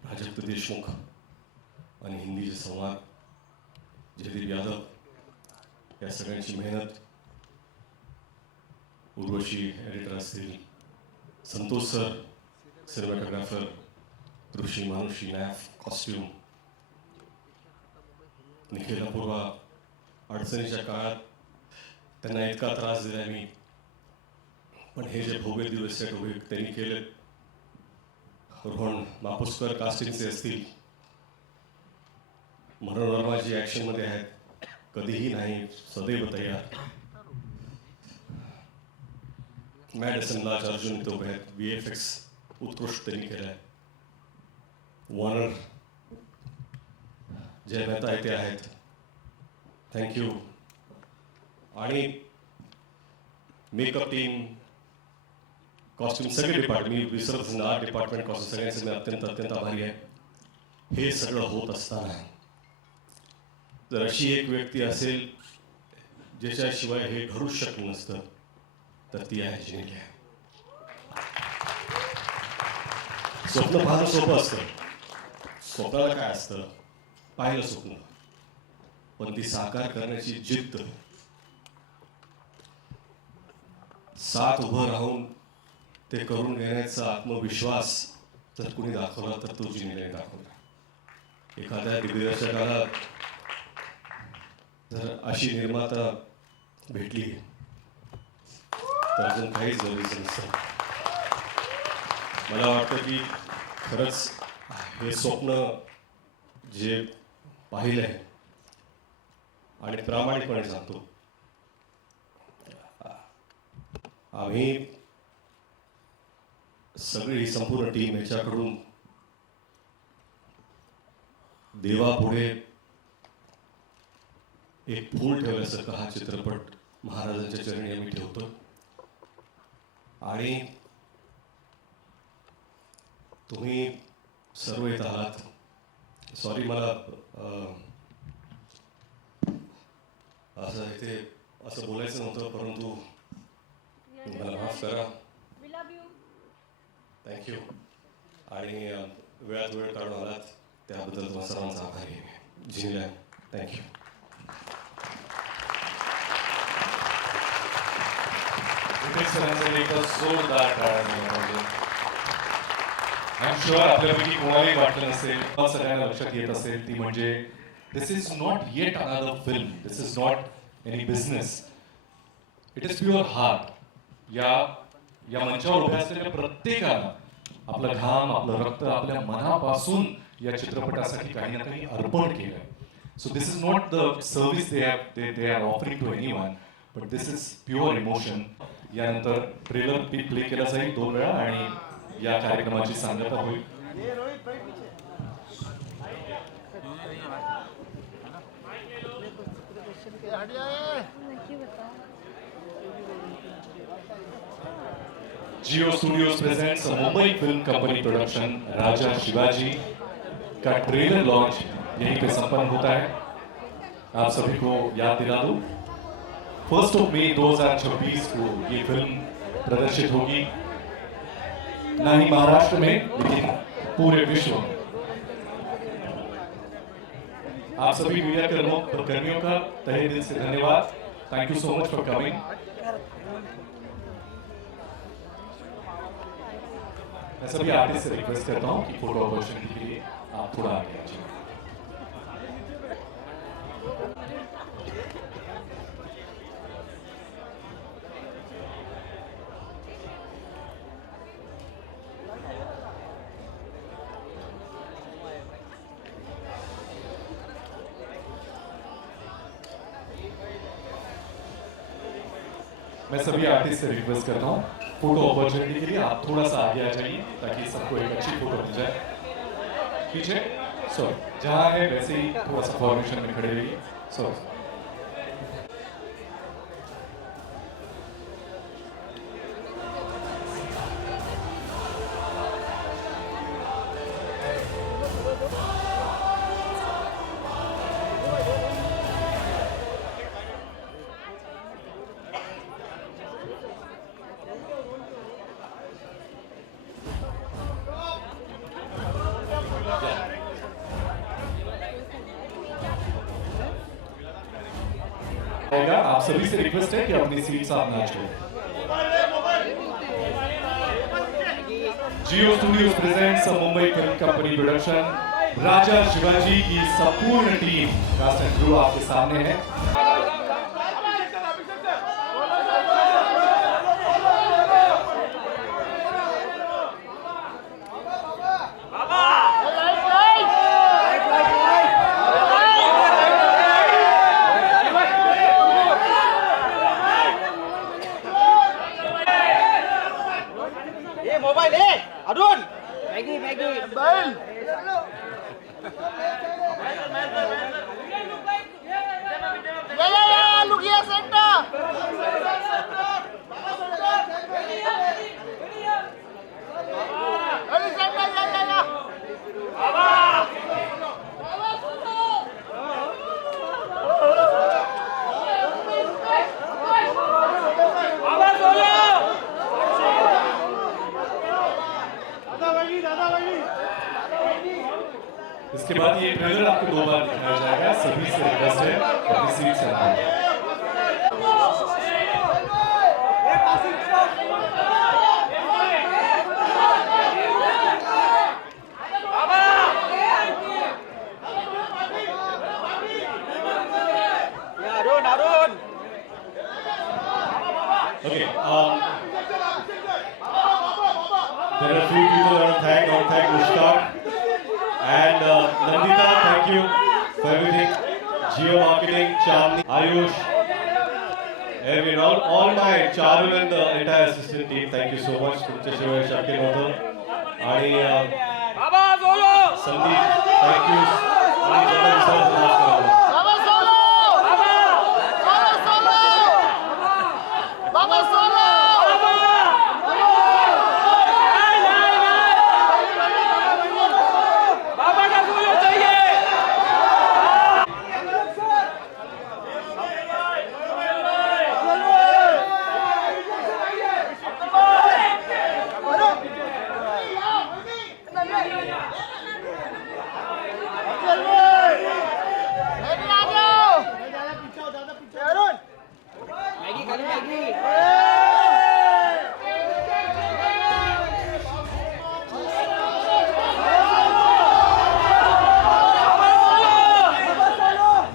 प्राजक्त देशमुख आणि हिंदीचे संवाद जयदीप यादव, या सगळ्यांची मेहनत. उर्वशी एडिटर असतील, संतोष सर सिनेमॅटोग्राफर, ऋषी मानुषी नॅफ कॉस्ट्यूम, निखिल अपूर्वा. अडचणीच्या काळात त्यांना इतका त्रास दिला मी, पण हे जे भव्य दिवस सेट उभे त्यांनी केले. रोहन मापुसकर कास्टिंगचे असतील, मनोरमा जी ॲक्शनमध्ये आहेत, कधीही नाही, सदैव तयार. मॅडिसन लाज अर्जुन इथे उभे आहेत, VFX उत्कृष्ट त्यांनी केलं आहे. वॉर्नर, जय मेहता इथे आहेत, थँक्यू. आणि मेकअप टीम, कॉस्ट्युम, सगळे डिपार्टमेंट, मी विसरत नाही, आर्ट डिपार्टमेंट, कॉस्ट्युम, सगळ्यांचे मी अत्यंत अत्यंत आभारी आहे. हे सगळं होत असताना जर अशी एक व्यक्ती असेल ज्याच्याशिवाय हे घडूच शकलं नसतं, तर ती आहे जिनेलिया. स्वप्न फार सोपं असतं. स्वप्नाला काय असतं, पाहिलं स्वप्न, पण ती साकार करण्याची जिद्द, साथ उभं राहून ते करून घेण्याचा आत्मविश्वास जर कुणी दाखवला तर तो जिनेलियाने दाखवला. एखाद्या दिग्दर्शकाला जर अशी निर्माता भेटली तर अजून काहीच गरजेचं नसतं. मला वाटतं की खरंच हे स्वप्न जे पाहिलं आहे आणि प्रामाणिकपणे सांगतो, आम्ही सगळी ही संपूर्ण टीम याच्याकडून देवापुढे एक फूल ठेवल्यासारखं हा चित्रपट महाराजांच्या चरणी आम्ही ठेवतो. आणि तुम्ही सर्व येत आहात. सॉरी, मला असं इथे असं बोलायचं नव्हतं, परंतु मला माफ करा. थँक्यू. आणि वेळात वेळ काढून आलात त्याबद्दल तुम्हाला सर्वांचा आभारी आहे. जिनेलिया, थँक्यू. जोरदार आय एम शुअर आपल्यापैकी कोणालाही वाटलं नसेल, सगळ्यांना लक्षात येत असेल, ती म्हणजे This is not yet another film. This is not any business. It is pure heart. या मंचावर उभ्या असलेल्या प्रत्येकानं आपला घाम, आपलं रक्त, आपल्या मनापासून या चित्रपटासाठी काही ना काही अर्पण केलंय. So this is not the service they are offering to anyone, but this is pure emotion. यानंतर ट्रेलर प्ले केला जाईल 2 वेळा आणि या कार्यक्रमाची सांगता होईल. Jio studios presents Mumbai film company production Raja Shivaji का ट्रेलर लॉन्च यहीं पे संपन्न होता है. आप सभी को याद दिला दूं, 1 मई 2026 को ये फिल्म प्रदर्शित होगी, न ही महाराष्ट्र में लेकिन पूरे विश्व में. आप सभी मीडिया कर्मियों का तहे दिल से धन्यवाद. Thank you so much for coming. मैं सभी आर्टिस्ट से रिक्वेस्ट करता हूं कि फोटो अपॉर्चुनिटी के लिए आप थोड़ा आगे आ जाइए. मैं सभी आर्टिस्ट से रिक्वेस्ट करता हूँ फोटो अपॉर्चुनिटी के लिए आप थोड़ा सा आगे आ जाइए ताकि सबको एक अच्छी फोटो मिल जाए. पीछे सॉरी जहाँ है वैसे ही थोड़ा सा फॉर्मेशन में खड़े रहिए. सॉरी. आप सभी से रिक्वेस्ट है कि अपनी सीट आप ना छोड़ें. Jio studios presents Mumbai film company production Raja Shivaji की संपूर्ण टीम कास्ट एंड क्रू आपके सामने है. इसके बाद ये ट्रेलर आपको 2 बार दिखाया जाएगा. सभी से रिक्वेस्ट है अपनी सीट से आइए. Okay. There are a few people I want to thank. I want to thank Mushtaq. And Nandita, thank you for everything. Geo Marketing, Chandni, Ayush, everyone, all my Charul and the entire assistant team, thank you so much. Kumcheshwar, Shakir Mothur, and Sandeep, thank you.